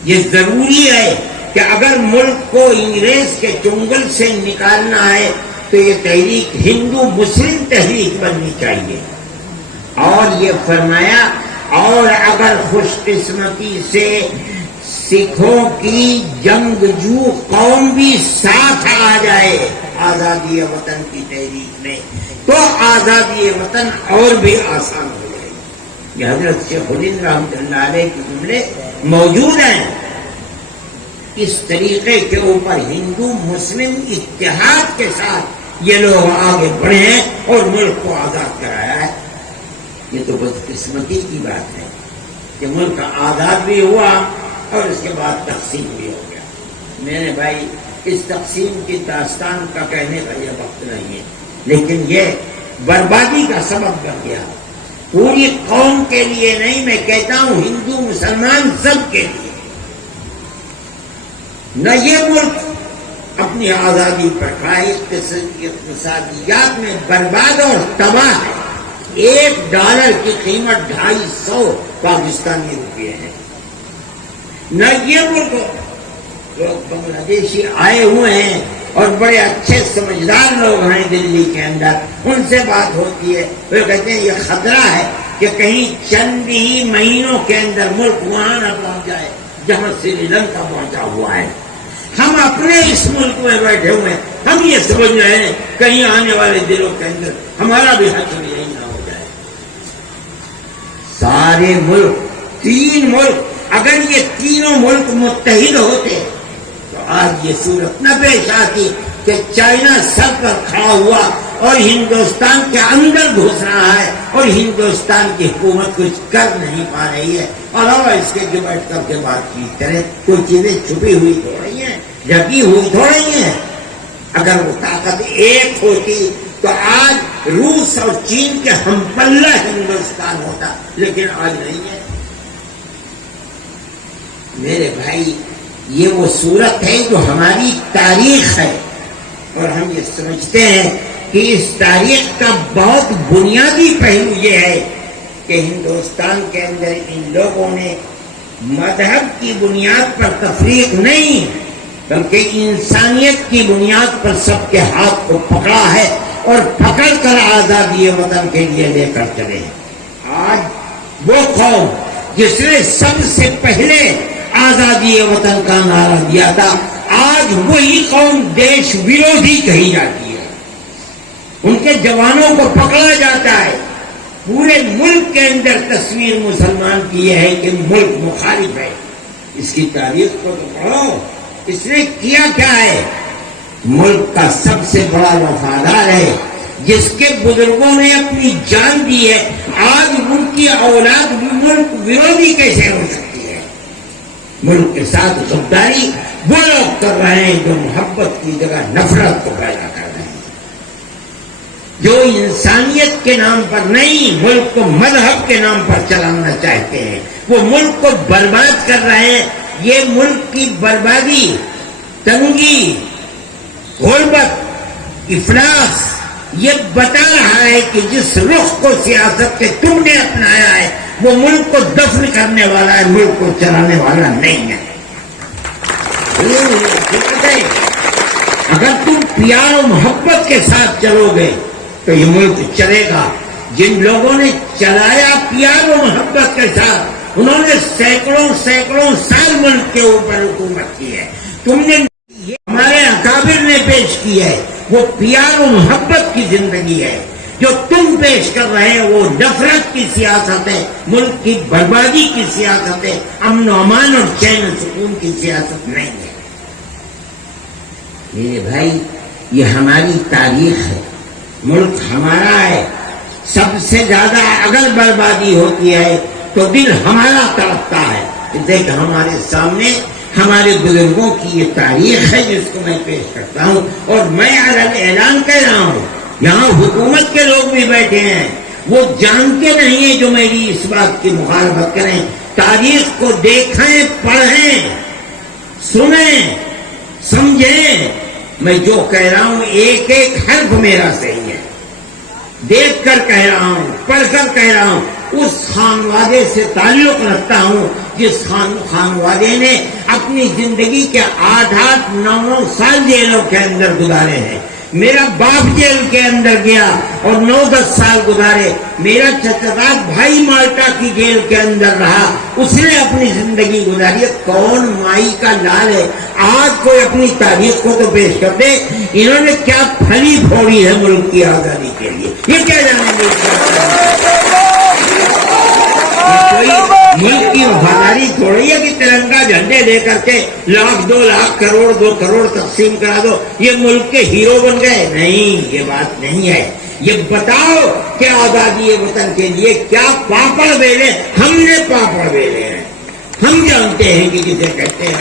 یہ ضروری ہے کہ اگر ملک کو انگریز کے چنگل سے نکالنا ہے تو یہ تحریک ہندو مسلم تحریک بننی چاہیے۔ اور یہ فرمایا اور اگر خوش قسمتی سے سکھوں کی جنگجو قوم بھی ساتھ آ جائے آزادی وطن کی تحریک میں تو آزادی وطن اور بھی آسان ہو جائے گی۔ یہ حضرت شیخ الہند رحمۃ اللہ علیہ کے جملے موجود ہیں۔ اس طریقے کے اوپر ہندو مسلم اتحاد کے ساتھ یہ لوگ آگے بڑھے ہیں اور ملک کو آزاد کرایا ہے۔ یہ تو بدقسمتی کی بات ہے کہ ملک آزاد بھی ہوا اور اس کے بعد تقسیم بھی ہو گیا۔ میرے بھائی اس تقسیم کی داستان کا کہنے کا یہ وقت نہیں ہے، لیکن یہ بربادی کا سبب بن گیا، پوری قوم کے لیے نہیں، میں کہتا ہوں ہندو مسلمان سب کے لیے۔ نہ یہ ملک اپنی آزادی پر کھائے، اقتصادیات میں برباد اور تباہ ہے۔ $1 کی قیمت 250 پاکستانی روپے ہے۔ نہ یہ ملک، لوگ بنگلہ دیشی آئے ہوئے ہیں اور بڑے اچھے سمجھدار لوگ ہیں دلی کے اندر، ان سے بات ہوتی ہے، وہ کہتے ہیں یہ خطرہ ہے کہ کہیں چند ہی مہینوں کے اندر ملک وہاں نہ پہنچ جائے جہاں سری لنکا پہنچا ہوا ہے۔ ہم اپنے اس ملک میں بیٹھے ہوئے ہیں، ہم یہ سمجھ رہے ہیں کہیں آنے والے دنوں کے اندر ہمارا بھی حشر یہی نہ ہو جائے۔ سارے ملک، 3 ملک، اگر یہ تینوں ملک متحد ہوتے تو آج یہ صورت نہ پیش آتی کہ چائنا سر پر کھڑا ہوا اور ہندوستان کے اندر گھس رہا ہے اور ہندوستان کی حکومت کچھ کر نہیں پا رہی ہے، اور اس کے جو بیٹھ کر کے بات چیت کرے، کوئی چیزیں چھپی ہوئی تو رہی ہیں، ڈھکی ہوئی تو رہی ہیں۔ اگر وہ طاقت ایک ہوتی تو آج روس اور چین کے ہم پلہ ہندوستان ہوتا، لیکن آج نہیں ہے۔ میرے بھائی یہ وہ صورت ہے جو ہماری تاریخ ہے، اور ہم یہ سمجھتے ہیں کہ اس تاریخ کا بہت بنیادی پہلو یہ ہے کہ ہندوستان کے اندر ان لوگوں نے مذہب کی بنیاد پر تفریق نہیں بلکہ انسانیت کی بنیاد پر سب کے ہاتھ کو پکڑا ہے اور پکڑ کر آزادی وطن کے لیے لے کر چلے۔ آج وہ قوم جس نے سب سے پہلے آزادی وطن کا نعرہ دیا تھا، آج وہی قوم دیش ورودھی کہی جاتی ہے۔ ان کے جوانوں کو پکڑا جاتا ہے۔ پورے ملک کے اندر تصویر مسلمان کی یہ ہے کہ ملک مخالف ہے۔ اس کی تاریخ کو تو پڑھو، اس نے کیا کیا ہے؟ ملک کا سب سے بڑا وفادار ہے، جس کے بزرگوں نے اپنی جان دی ہے، آج ان کی اولاد بھی ملک ورودھی کیسے ہو سکتی ہے؟ ملک کے ساتھ غداری وہ لوگ کر رہے ہیں جو محبت کی جگہ نفرت کو پیدا کر رہے ہیں، جو انسانیت کے نام پر نہیں ملک کو مذہب کے نام پر چلانا چاہتے ہیں، وہ ملک کو برباد کر رہے ہیں۔ یہ ملک کی بربادی، تنگی، غربت، افلاس یہ بتا رہا ہے کہ جس رخ کو سیاست کے تم نے اپنایا ہے وہ ملک کو دفن کرنے والا ہے، ملک کو چلانے والا نہیں ہے۔ اگر تم پیار و محبت کے ساتھ چلو گے تو یہ ملک چلے گا۔ جن لوگوں نے چلایا پیار و محبت کے ساتھ، انہوں نے سینکڑوں سال ملک کے اوپر حکومت کی ہے۔ تم نے ہمارے اکابر نے پیش کی ہے، وہ پیار و محبت کی زندگی ہے۔ جو تم پیش کر رہے ہیں وہ نفرت کی سیاست ہے، ملک کی بربادی کی سیاست ہے، امن و امان اور چین و سکون کی سیاست نہیں ہے۔ میرے بھائی یہ ہماری تاریخ ہے، ملک ہمارا ہے۔ سب سے زیادہ اگر بربادی ہوتی ہے تو دل ہمارا تڑپتا ہے۔ دیکھ ہمارے سامنے ہمارے بزرگوں کی یہ تاریخ ہے جس کو میں پیش کرتا ہوں، اور میں اعلان کہہ رہا ہوں، یہاں حکومت کے لوگ بھی بیٹھے ہیں، وہ جانتے نہیں ہیں جو میری اس بات کی مخالفت کریں۔ تاریخ کو دیکھیں، پڑھیں، سنیں، سمجھیں۔ میں جو کہہ رہا ہوں ایک ایک حرف میرا صحیح ہے، دیکھ کر کہہ رہا ہوں، پڑھ کر کہہ رہا ہوں، اس خانوادے سے تعلق رکھتا ہوں جس خانوادے نے اپنی زندگی کے 8-9 سال جیلوں کے اندر گزارے ہیں، میرا باپ جیل کے اندر گیا اور 9-10 سال گزارے، میرا چچا بھائی مالٹا کی جیل کے اندر رہا، اس نے اپنی زندگی گزاری ہے۔ کون مائی کا لال ہے؟ آج کوئی اپنی تاریخ کو تو پیش کر دے، انہوں نے کیا پھلی پھوڑی ہے ملک کی آزادی کے لیے، یہ کیا جانے گے؟ کوئی ملک کی وفاداری تھوڑی ہے کہ ترنگا جھنڈے لے کر کے 1,00,000 2 لاکھ کروڑ 2 کروڑ تقسیم کرا دو، یہ ملک کے ہیرو بن گئے۔ نہیں، یہ بات نہیں ہے۔ یہ بتاؤ کہ آزادی وطن کے لیے کیا پاپڑ بیلے؟ ہم نے پاپڑ بیلے ہیں، ہم جانتے ہیں کہ کسے کہتے ہیں۔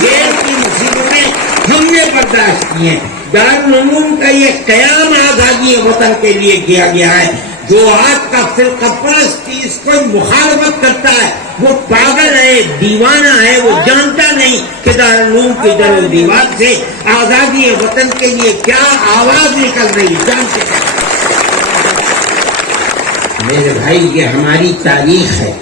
جیل کی مصیبتیں ہم نے برداشت کی ہیں۔ دارالعلوم کا یہ قیام آزادی وطن کے لیے کیا گیا ہے۔ جو آج کا فرقہ پرست اس کو مخالفت کرتا ہے وہ پاگل ہے، دیوانہ ہے، وہ جانتا نہیں کہ دارالعلوم کی در و دیوار سے آزادی وطن کے لیے کیا آواز نکل رہی ہے، جانتے ہیں۔ میرے بھائی، یہ ہماری تاریخ ہے۔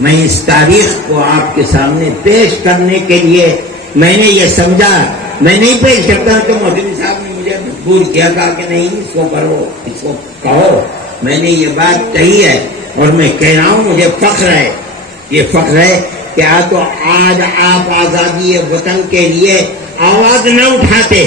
میں اس تاریخ کو آپ کے سامنے پیش کرنے کے لیے میں نے یہ سمجھا، میں نہیں پیش کرتا تو مودودی صاحب نے مجھے مجبور کیا تھا کہ نہیں اس کو کرو، اس کو کہو۔ میں نے یہ بات کہی ہے اور میں کہہ رہا ہوں، مجھے فخر ہے، یہ فخر ہے کہ تو آج آپ آزادی وطن کے لیے آواز نہ اٹھاتے،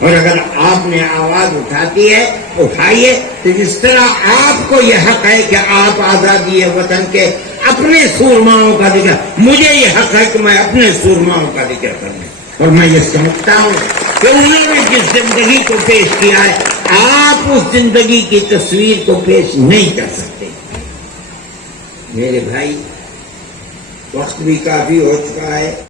اور اگر آپ نے آواز اٹھاتی ہے اٹھائیے، تو جس طرح آپ کو یہ حق ہے کہ آپ آزادی وطن کے اپنے سورماؤں کا ذکر، مجھے یہ حق ہے کہ میں اپنے سورماؤں کا ذکر کروں، اور میں یہ سمجھتا ہوں کہ انہوں نے جس زندگی کو پیش کیا ہے آپ اس زندگی کی تصویر کو پیش نہیں کر سکتے۔ میرے بھائی، وقت بھی کافی ہو چکا ہے۔